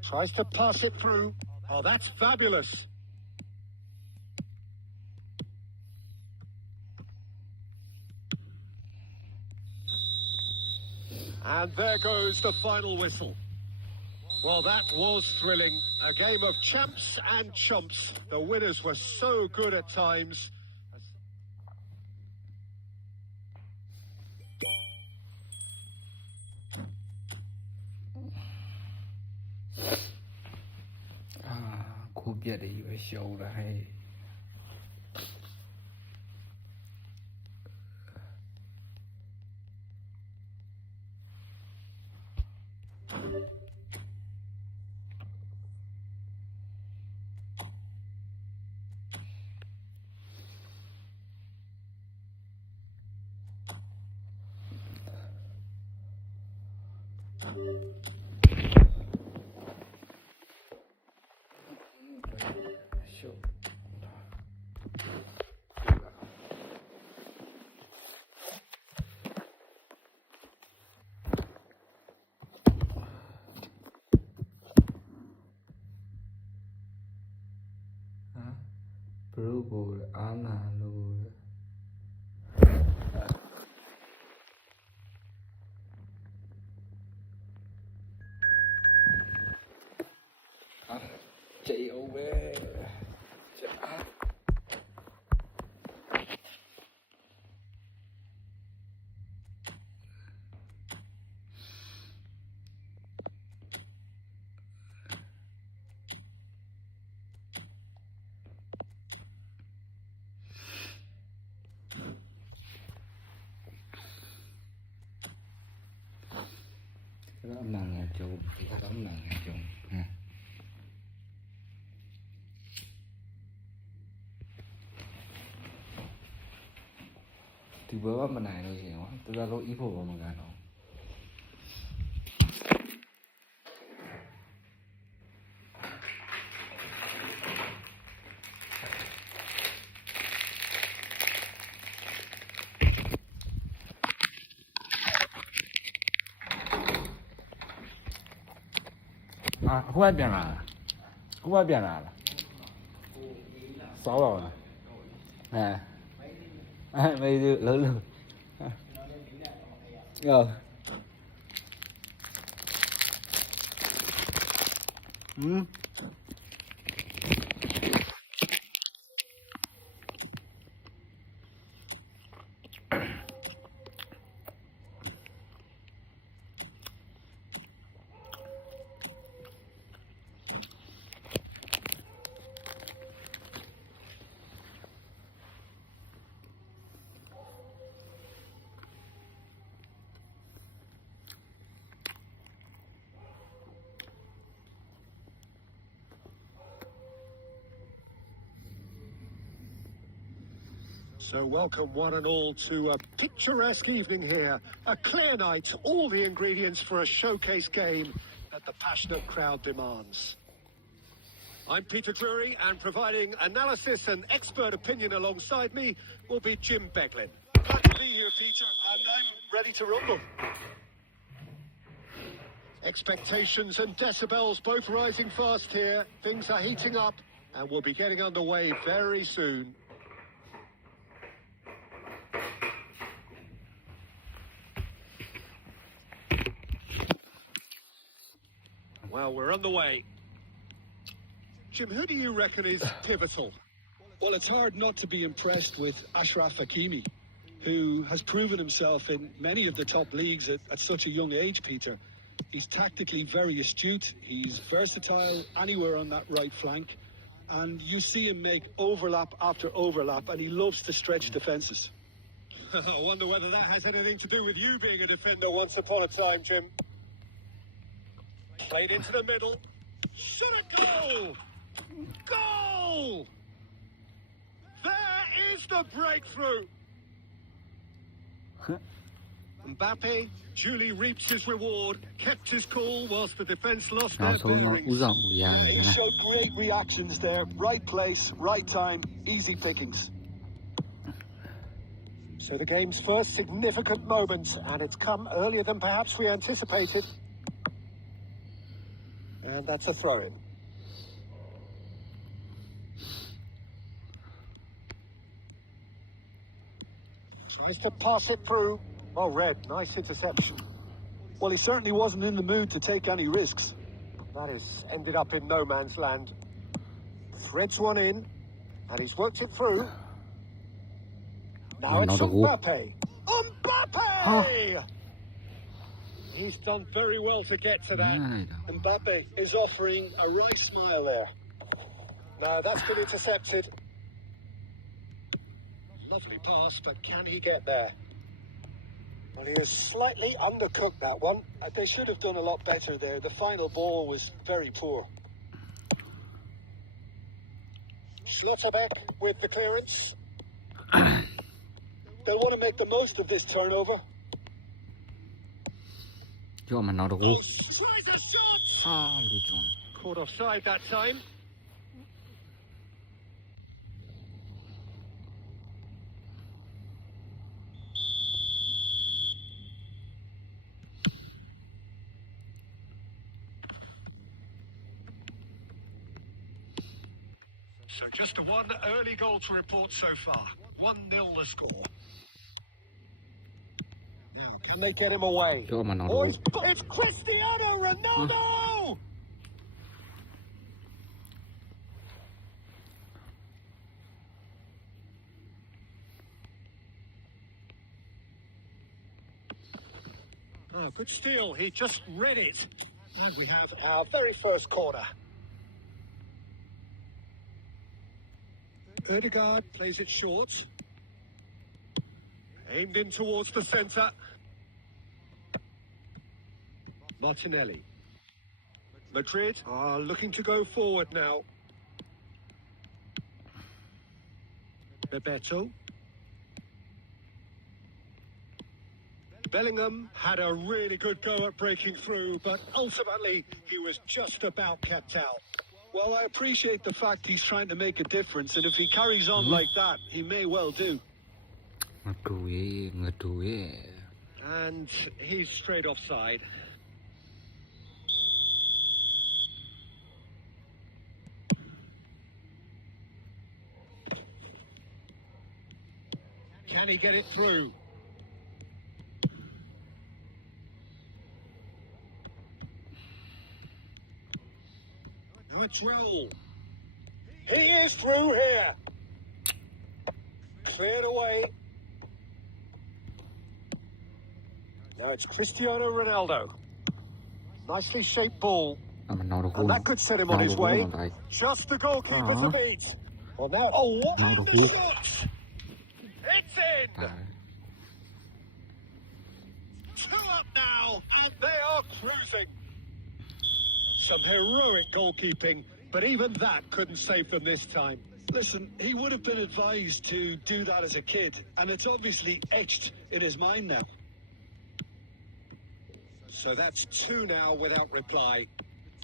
Tries to pass it through. Oh, that's fabulous. And there goes the final whistle. Well, that was thrilling. A game of champs and chumps. The winners were so good at times. Cô biết đi với show là hay. Show. Bro, go Anna, Lord. Chạy over. Cái đó âm nàng nhà chung, cái đó âm nàng nhà chung ha. Thì bữa mà này thôi hiểu không? Tôi ra lỗi ý phổ mà gà nó. À, không ai biển à? Không ai biển à? 6 rồi à? À, bây giờ lớn rồi. So welcome one and all to a picturesque evening here. A clear night, all the ingredients for a showcase game that the passionate crowd demands. I'm Peter Drury, and providing analysis and expert opinion alongside me will be Jim Beglin. Glad to be here, Peter, and I'm ready to rumble. Expectations and decibels both rising fast here. Things are heating up and we'll be getting underway very soon. Well, we're on the way. Jim, who do you reckon is pivotal? Well, it's hard not to be impressed with Ashraf Hakimi, who has proven himself in many of the top leagues at such a young age, Peter. He's tactically very astute. He's versatile anywhere on that right flank. And you see him make overlap after overlap, and he loves to stretch defences. I wonder whether that has anything to do with you being a defender once upon a time, Jim. Played into the middle. Should it go? Goal! There is the breakthrough. Mbappe duly reaps his reward, kept his cool whilst the defence lost နောက် their ဆုံးတော့ bearings. ဥဆောင်မှုရတယ် He ဗျာ showed great reactions there. Right place, right time, easy pickings. So the game's first significant moment, and it's come earlier than perhaps we anticipated. And that's a throw-in. Tries to pass it through. Oh, Red, nice interception. Well, he certainly wasn't in the mood to take any risks. That has ended up in no man's land. Threads one in, and he's worked it through. Now it's Another goal. Mbappe. Mbappe! He's done very well to get to that. နိုင်တာ Mbappe is offering a wry smile there. No, that's been intercepted. Lovely pass, but can he get there? Well, he has slightly undercooked that one. They should have done a lot better there. The final ball was very poor. Schlotterbeck with the clearance. They'll want to make the most of this turnover. ကြောက်မှာနောက်တစ်ခု Tries a shot! အာလူကျွန်း Caught offside that time. So just one early goal to report so far. 1-0 the score. Now, can they get him away? ကြောက်မှာနောက်တစ် Oh, ခု it's Cristiano Ronaldo! Oh, good steal. He just read it. And we have our very first corner. Ødegaard plays it short. Aimed in towards the centre. Martinelli. Madrid are looking to go forward now. Bebeto. Bellingham had a really good go at breaking through, but ultimately he was just about kept out. Well, I appreciate the fact he's trying to make a difference, and if he carries on like that, he may well do. ငါတူရဲ့ငါတူရဲ့ And he's straight offside. Can he get it through? No, it's Raul. He is through here. Cleared away. Now it's Cristiano Ronaldo. Nicely shaped ball. အမနောက်တစ်ခု And that could set him on his way. Just the goalkeeper to beat. Well, now, oh, what Now the a goal. shot! It's in! ဒါ Two up now, and they are cruising. Some heroic goalkeeping, but even that couldn't save them this time. Listen, he would have been advised to do that as a kid, and it's obviously etched in his mind now. So that's two now without reply.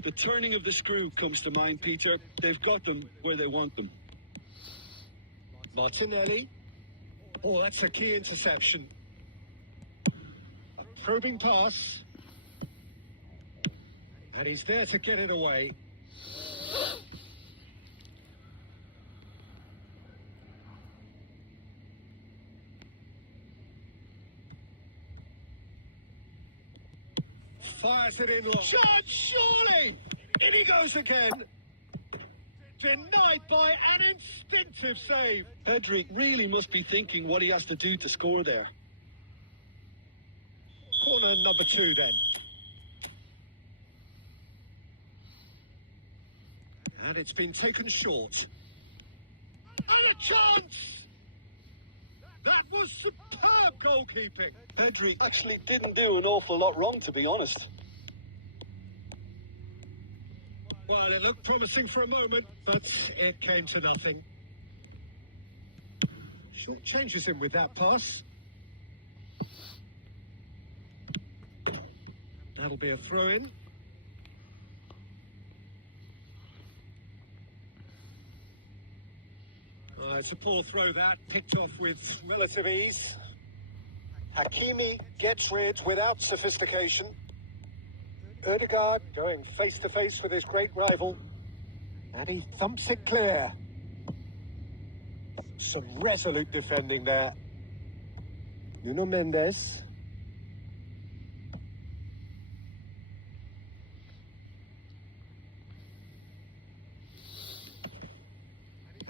The turning of the screw comes to mind, Peter. They've got them where they want them. Martinelli. Oh, that's a key interception. A probing pass. And he's there to get it away. Fires it in long. Chance, surely! In he goes again. Denied by an instinctive save. Pedri really must be thinking what he has to do to score there. Corner number 2 then. And it's been taken short. And a chance! That was superb goalkeeping. Pedri actually didn't do an awful lot wrong, to be honest. Well, it looked promising for a moment, but it came to nothing. Short changes him with that pass. That'll be a throw-in. It's a poor throw that, picked off with relative ease. Hakimi gets rid without sophistication. Ødegaard going face-to-face with his great rival. And he thumps it clear. Some resolute defending there. Nuno Mendes.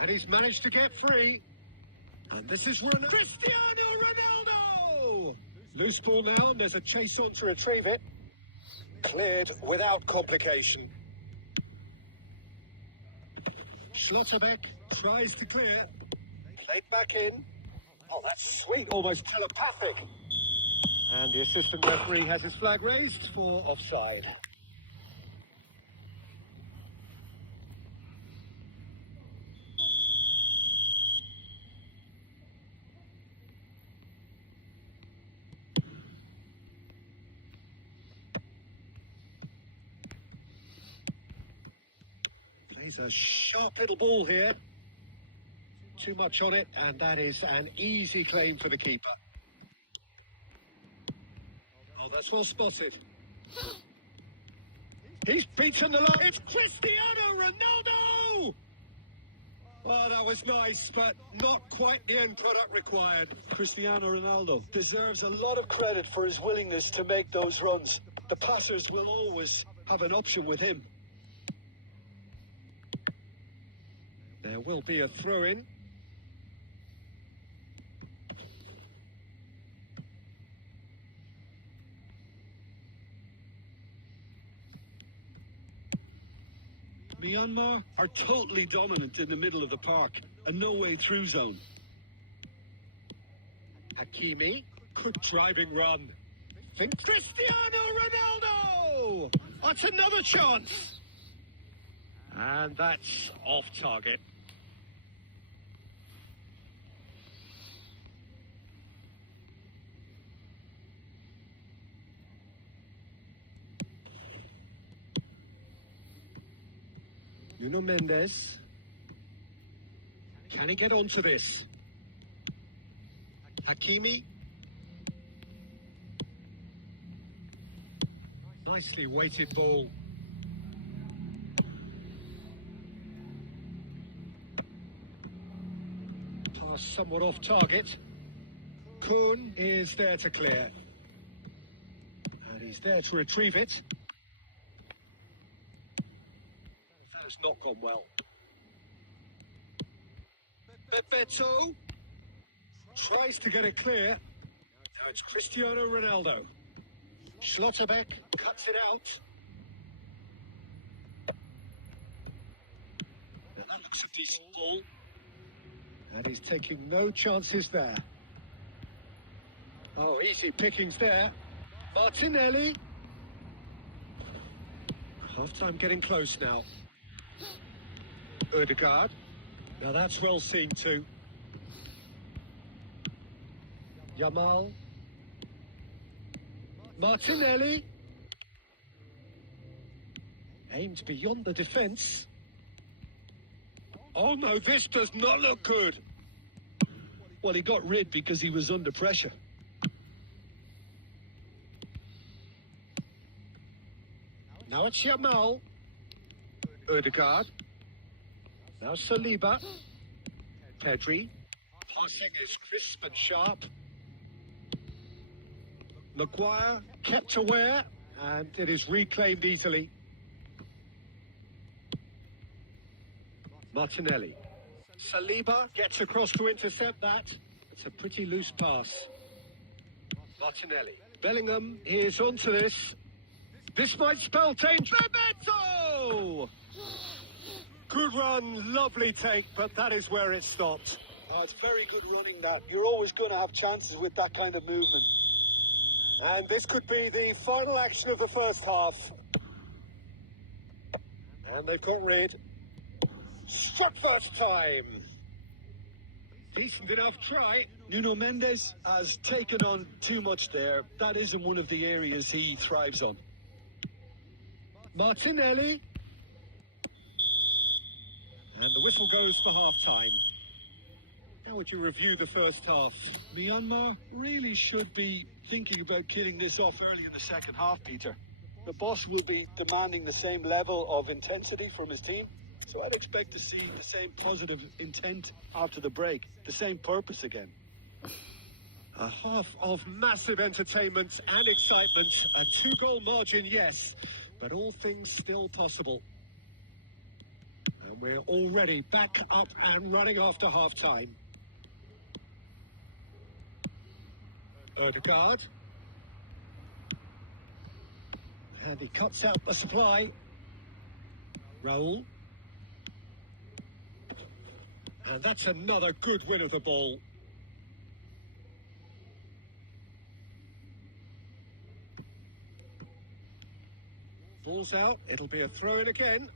And he's managed to get free. And this is Cristiano Ronaldo! Loose ball now, and there's a chase on to retrieve it. Cleared without complication. Schlotterbeck tries to clear. Played back in. Oh, that's sweet, almost telepathic. And the assistant referee has his flag raised for offside. Plays a sharp little ball here. Too much on it, and that is an easy claim for the keeper. Oh, that's well spotted. He's beaten the line. It's Cristiano Ronaldo! Well, that was nice, but not quite the end product required. Cristiano Ronaldo deserves a lot of credit for his willingness to make those runs. The passers will always have an option with him. There will be a throw-in. Myanmar are totally dominant in the middle of the park, a no-way-through zone. Hakimi, quick driving run. Think Cristiano Ronaldo! That's another chance! And that's off target. Nuno Mendes. Can he get onto this? Hakimi. Nicely weighted ball. Pass somewhat off target. Kuhn is there to clear. And he's there to retrieve it. Has not gone well. Bebeto tries to get it clear. Now it's Cristiano Ronaldo. Schlotterbeck cuts it out. Now that looks a decent ball. And he's taking no chances there. Oh, easy pickings there. Martinelli. Half-time getting close now. Ødegaard. Now that's well seen too. Yamal. Martinelli. Aimed beyond the defence. Oh no, this does not look good. Well, he got rid because he was under pressure. Now it's Yamal. Ødegaard. Now Saliba. Pedri. Passing is crisp and sharp. Maguire kept aware. and it is reclaimed easily. Martinelli. Saliba gets across to intercept that. It's a pretty loose pass. Martinelli. Bellingham is onto this. This might spell danger. Bebeto! Good run, lovely take, but that is where it stopped. Oh, it's very good running that. You're always going to have chances with that kind of movement. And this could be the final action of the first half. And they've got rid. Struck first time. Decent enough try. Nuno Mendes has taken on too much there. That isn't one of the areas he thrives on. Martinelli. And the whistle goes for half-time. How would you review the first half? Myanmar really should be thinking about killing this off early in the second half, Peter. The boss will be demanding the same level of intensity from his team. So I'd expect to see the same positive intent after the break, the same purpose again. A half of massive entertainment and excitement. A 2-goal margin, yes, but all things still possible. And we're already back up and running after half-time. Odegaard. And he cuts out the supply. Raul. And that's another good win of the ball. Ball's out. It'll be a throw-in again.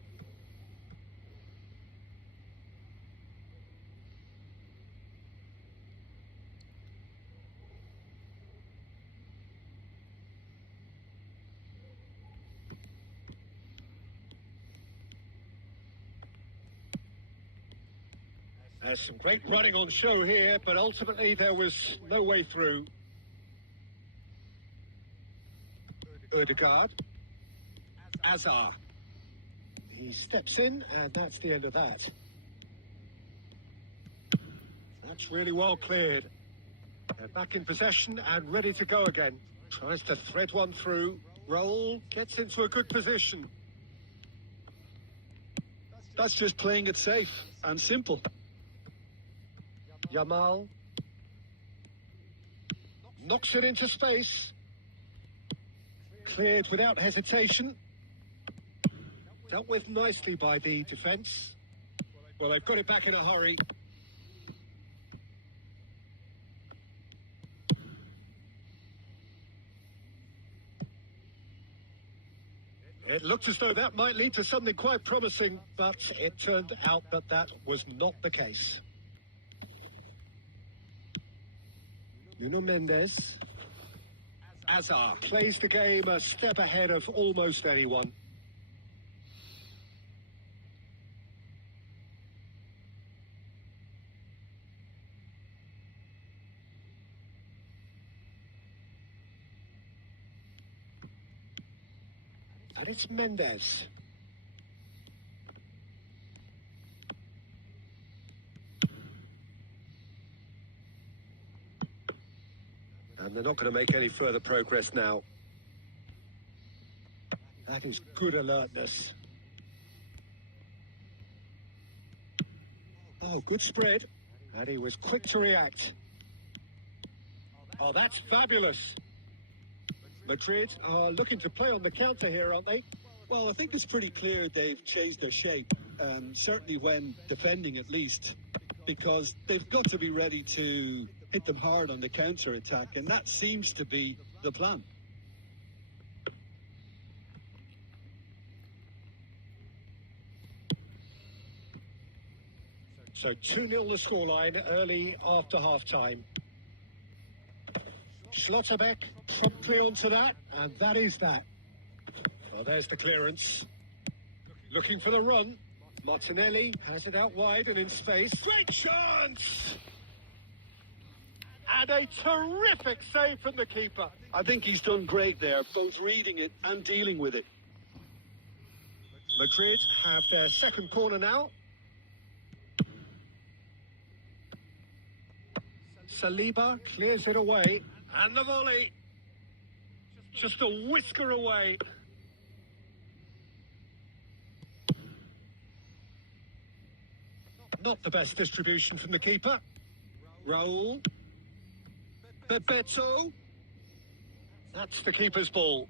There's some great running on show here, but ultimately there was no way through. Odegaard. Azar. He steps in, and that's the end of that. That's really well cleared. They're back in possession and ready to go again. Tries to thread one through. Raul gets into a good position. That's just playing it safe and simple. Yamal knocks it into space. Cleared without hesitation. Dealt with nicely by the defence. Well, they've got it back in a hurry. It looked as though that might lead to something quite promising, but it turned out that that was not the case. Nuno Mendes. Azar plays the game a step ahead of almost anyone. And it's Mendes. And they're not going to make any further progress now. That is good alertness. Oh, good spread. And he was quick to react. Oh, that's fabulous. Madrid are looking to play on the counter here, aren't they? Well, I think it's pretty clear they've changed their shape, certainly when defending at least, because they've got to be ready to hit them hard on the counter-attack, and that seems to be the plan. So 2-0 the scoreline early after half-time. Schlotterbeck promptly onto that, and that is that. Well, there's the clearance. Looking for the run. Martinelli has it out wide and in space. Great chance! And a terrific save from the keeper. I think he's done great there, both reading it and dealing with it. Madrid have their second corner now. Saliba clears it away. And the volley. just a whisker away. Not the best distribution from the keeper. Raul. Bebeto. That's the keeper's ball.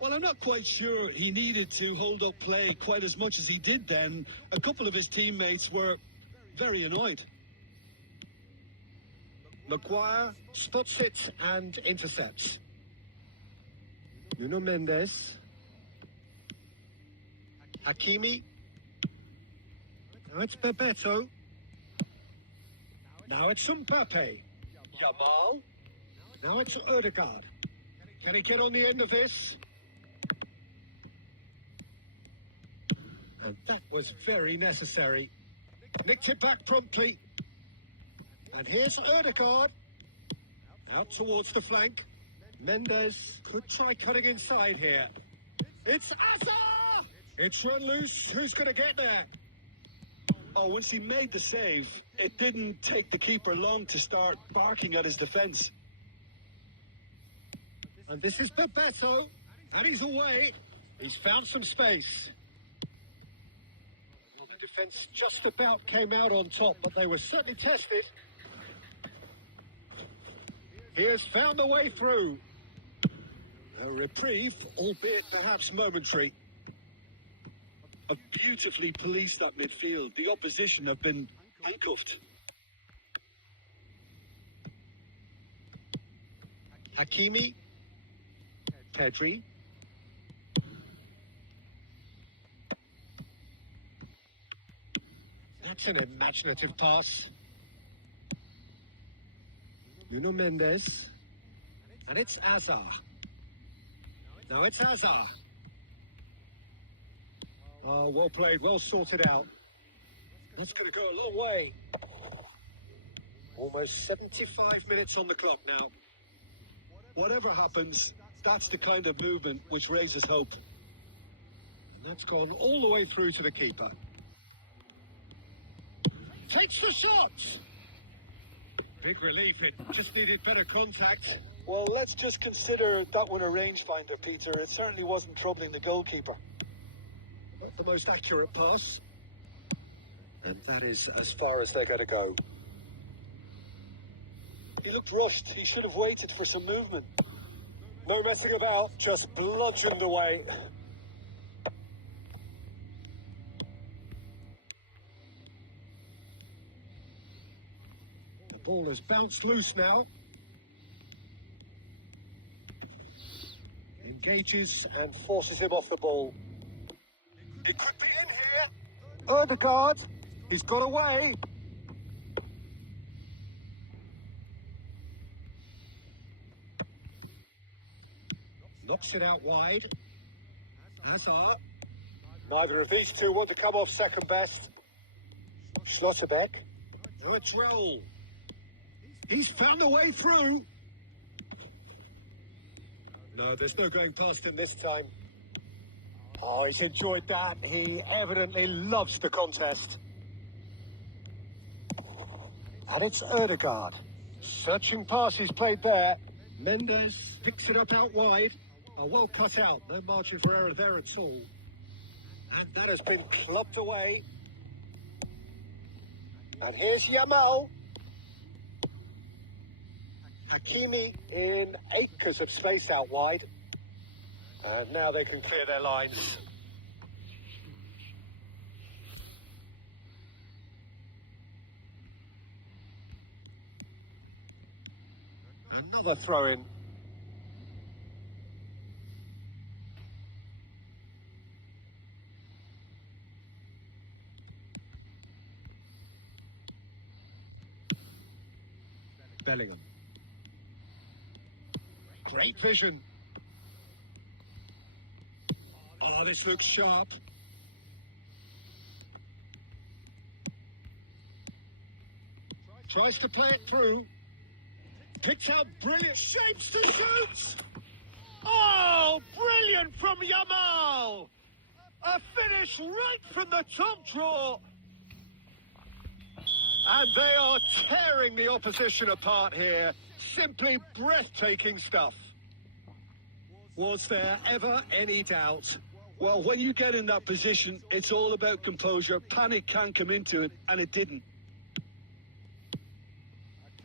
Well, I'm not quite sure he needed to hold up play quite as much as he did then. A couple of his teammates were very annoyed. Maguire spots it and intercepts. Nuno Mendes. Hakimi. Now it's Bebeto. Now it's Mbappe. Yamal. Now it's Odegaard. Can he get on the end of this? And that was very necessary. Nicked it back promptly. And here's Odegaard. Out towards the flank. Mendes could try cutting inside here. It's Azar! It's run loose. Who's going to get there? Oh, once he made the save, it didn't take the keeper long to start barking at his defence. And this is Bebeto. And he's away. He's found some space. Well, the defence just about came out on top, but they were certainly tested. He has found the way through. A reprieve, albeit perhaps momentary. Have beautifully policed that midfield. The opposition have been handcuffed. Hakimi. Pedri. That's an imaginative pass. Nuno Mendes. And it's Azar. Now it's Azar. Oh, well played, well sorted out. That's going to go a long way. Almost 75 minutes on the clock now. Whatever happens, that's the kind of movement which raises hope. And that's gone all the way through to the keeper. Takes the shot! Big relief, it just needed better contact. Well, let's just consider that one a rangefinder, Peter. It certainly wasn't troubling the goalkeeper. Not the most accurate pass. And that is as far as they're going to go. He looked rushed. He should have waited for some movement. No messing about, just bludgeoned away. The ball has bounced loose now. Engages and forces him off the ball. It could be in here. Odegaard. He's got away. Knocks it out wide. Hazard. Neither of these two want to come off second best. Schlotterbeck. Now it's Raul. He's found a way through. No, there's no going past him this time. Oh, he's enjoyed that. He evidently loves the contest. And it's Odegaard. Searching pass he's played there. Mendes picks it up out wide. Oh, well cut out. No margin for error there at all. And that has been clubbed away. And here's Yamal. Hakimi in acres of space out wide. And now they can clear their lines. Another throw in. Bellingham. Great vision. Oh, this looks sharp. Tries to play it through. Picks out brilliant shapes to shoot. Oh, brilliant from Yamal. A finish right from the top draw. And they are tearing the opposition apart here. Simply breathtaking stuff. Was there ever any doubt? Well, when you get in that position, it's all about composure. Panic can come into it, and it didn't.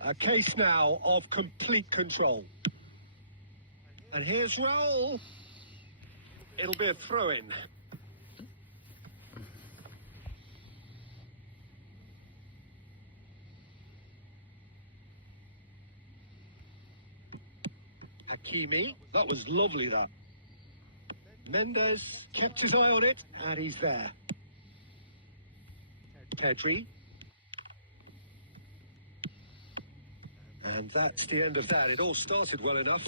A case now of complete control. And here's Raul. It'll be a throw-in. Hakimi. That was lovely, that. Mendes kept his eye on it, and he's there. Pedri. And that's the end of that. It all started well enough.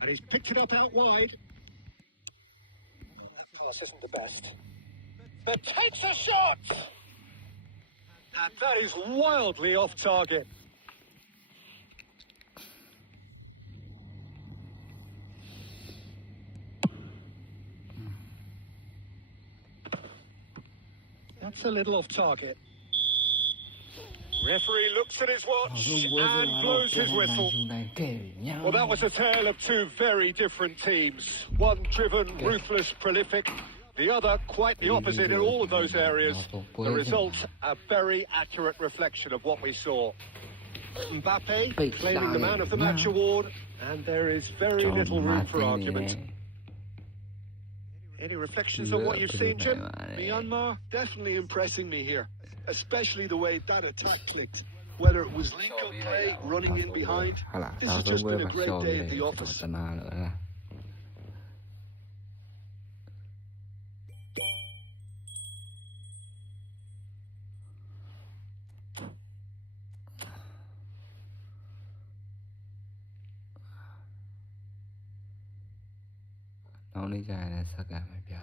And he's picked it up out wide. The pass isn't the best. But takes a shot! And that is wildly off target. That's a little off target. Referee looks at his watch and blows his whistle. Well, that was a tale of two very different teams. One driven, ruthless, prolific. The other quite the opposite in all of those areas. The result, a very accurate reflection of what we saw. Mbappe claiming the Man of the Match award, and there is very little room for argument. Any reflections on what you've seen, Jim? Myanmar definitely impressing me here, especially the way that attack clicked. Whether it was link-up play, running in behind, this has just been a great day at the office. Now နေ့ကျရင်လည်းစက္ကန့်ပဲပြ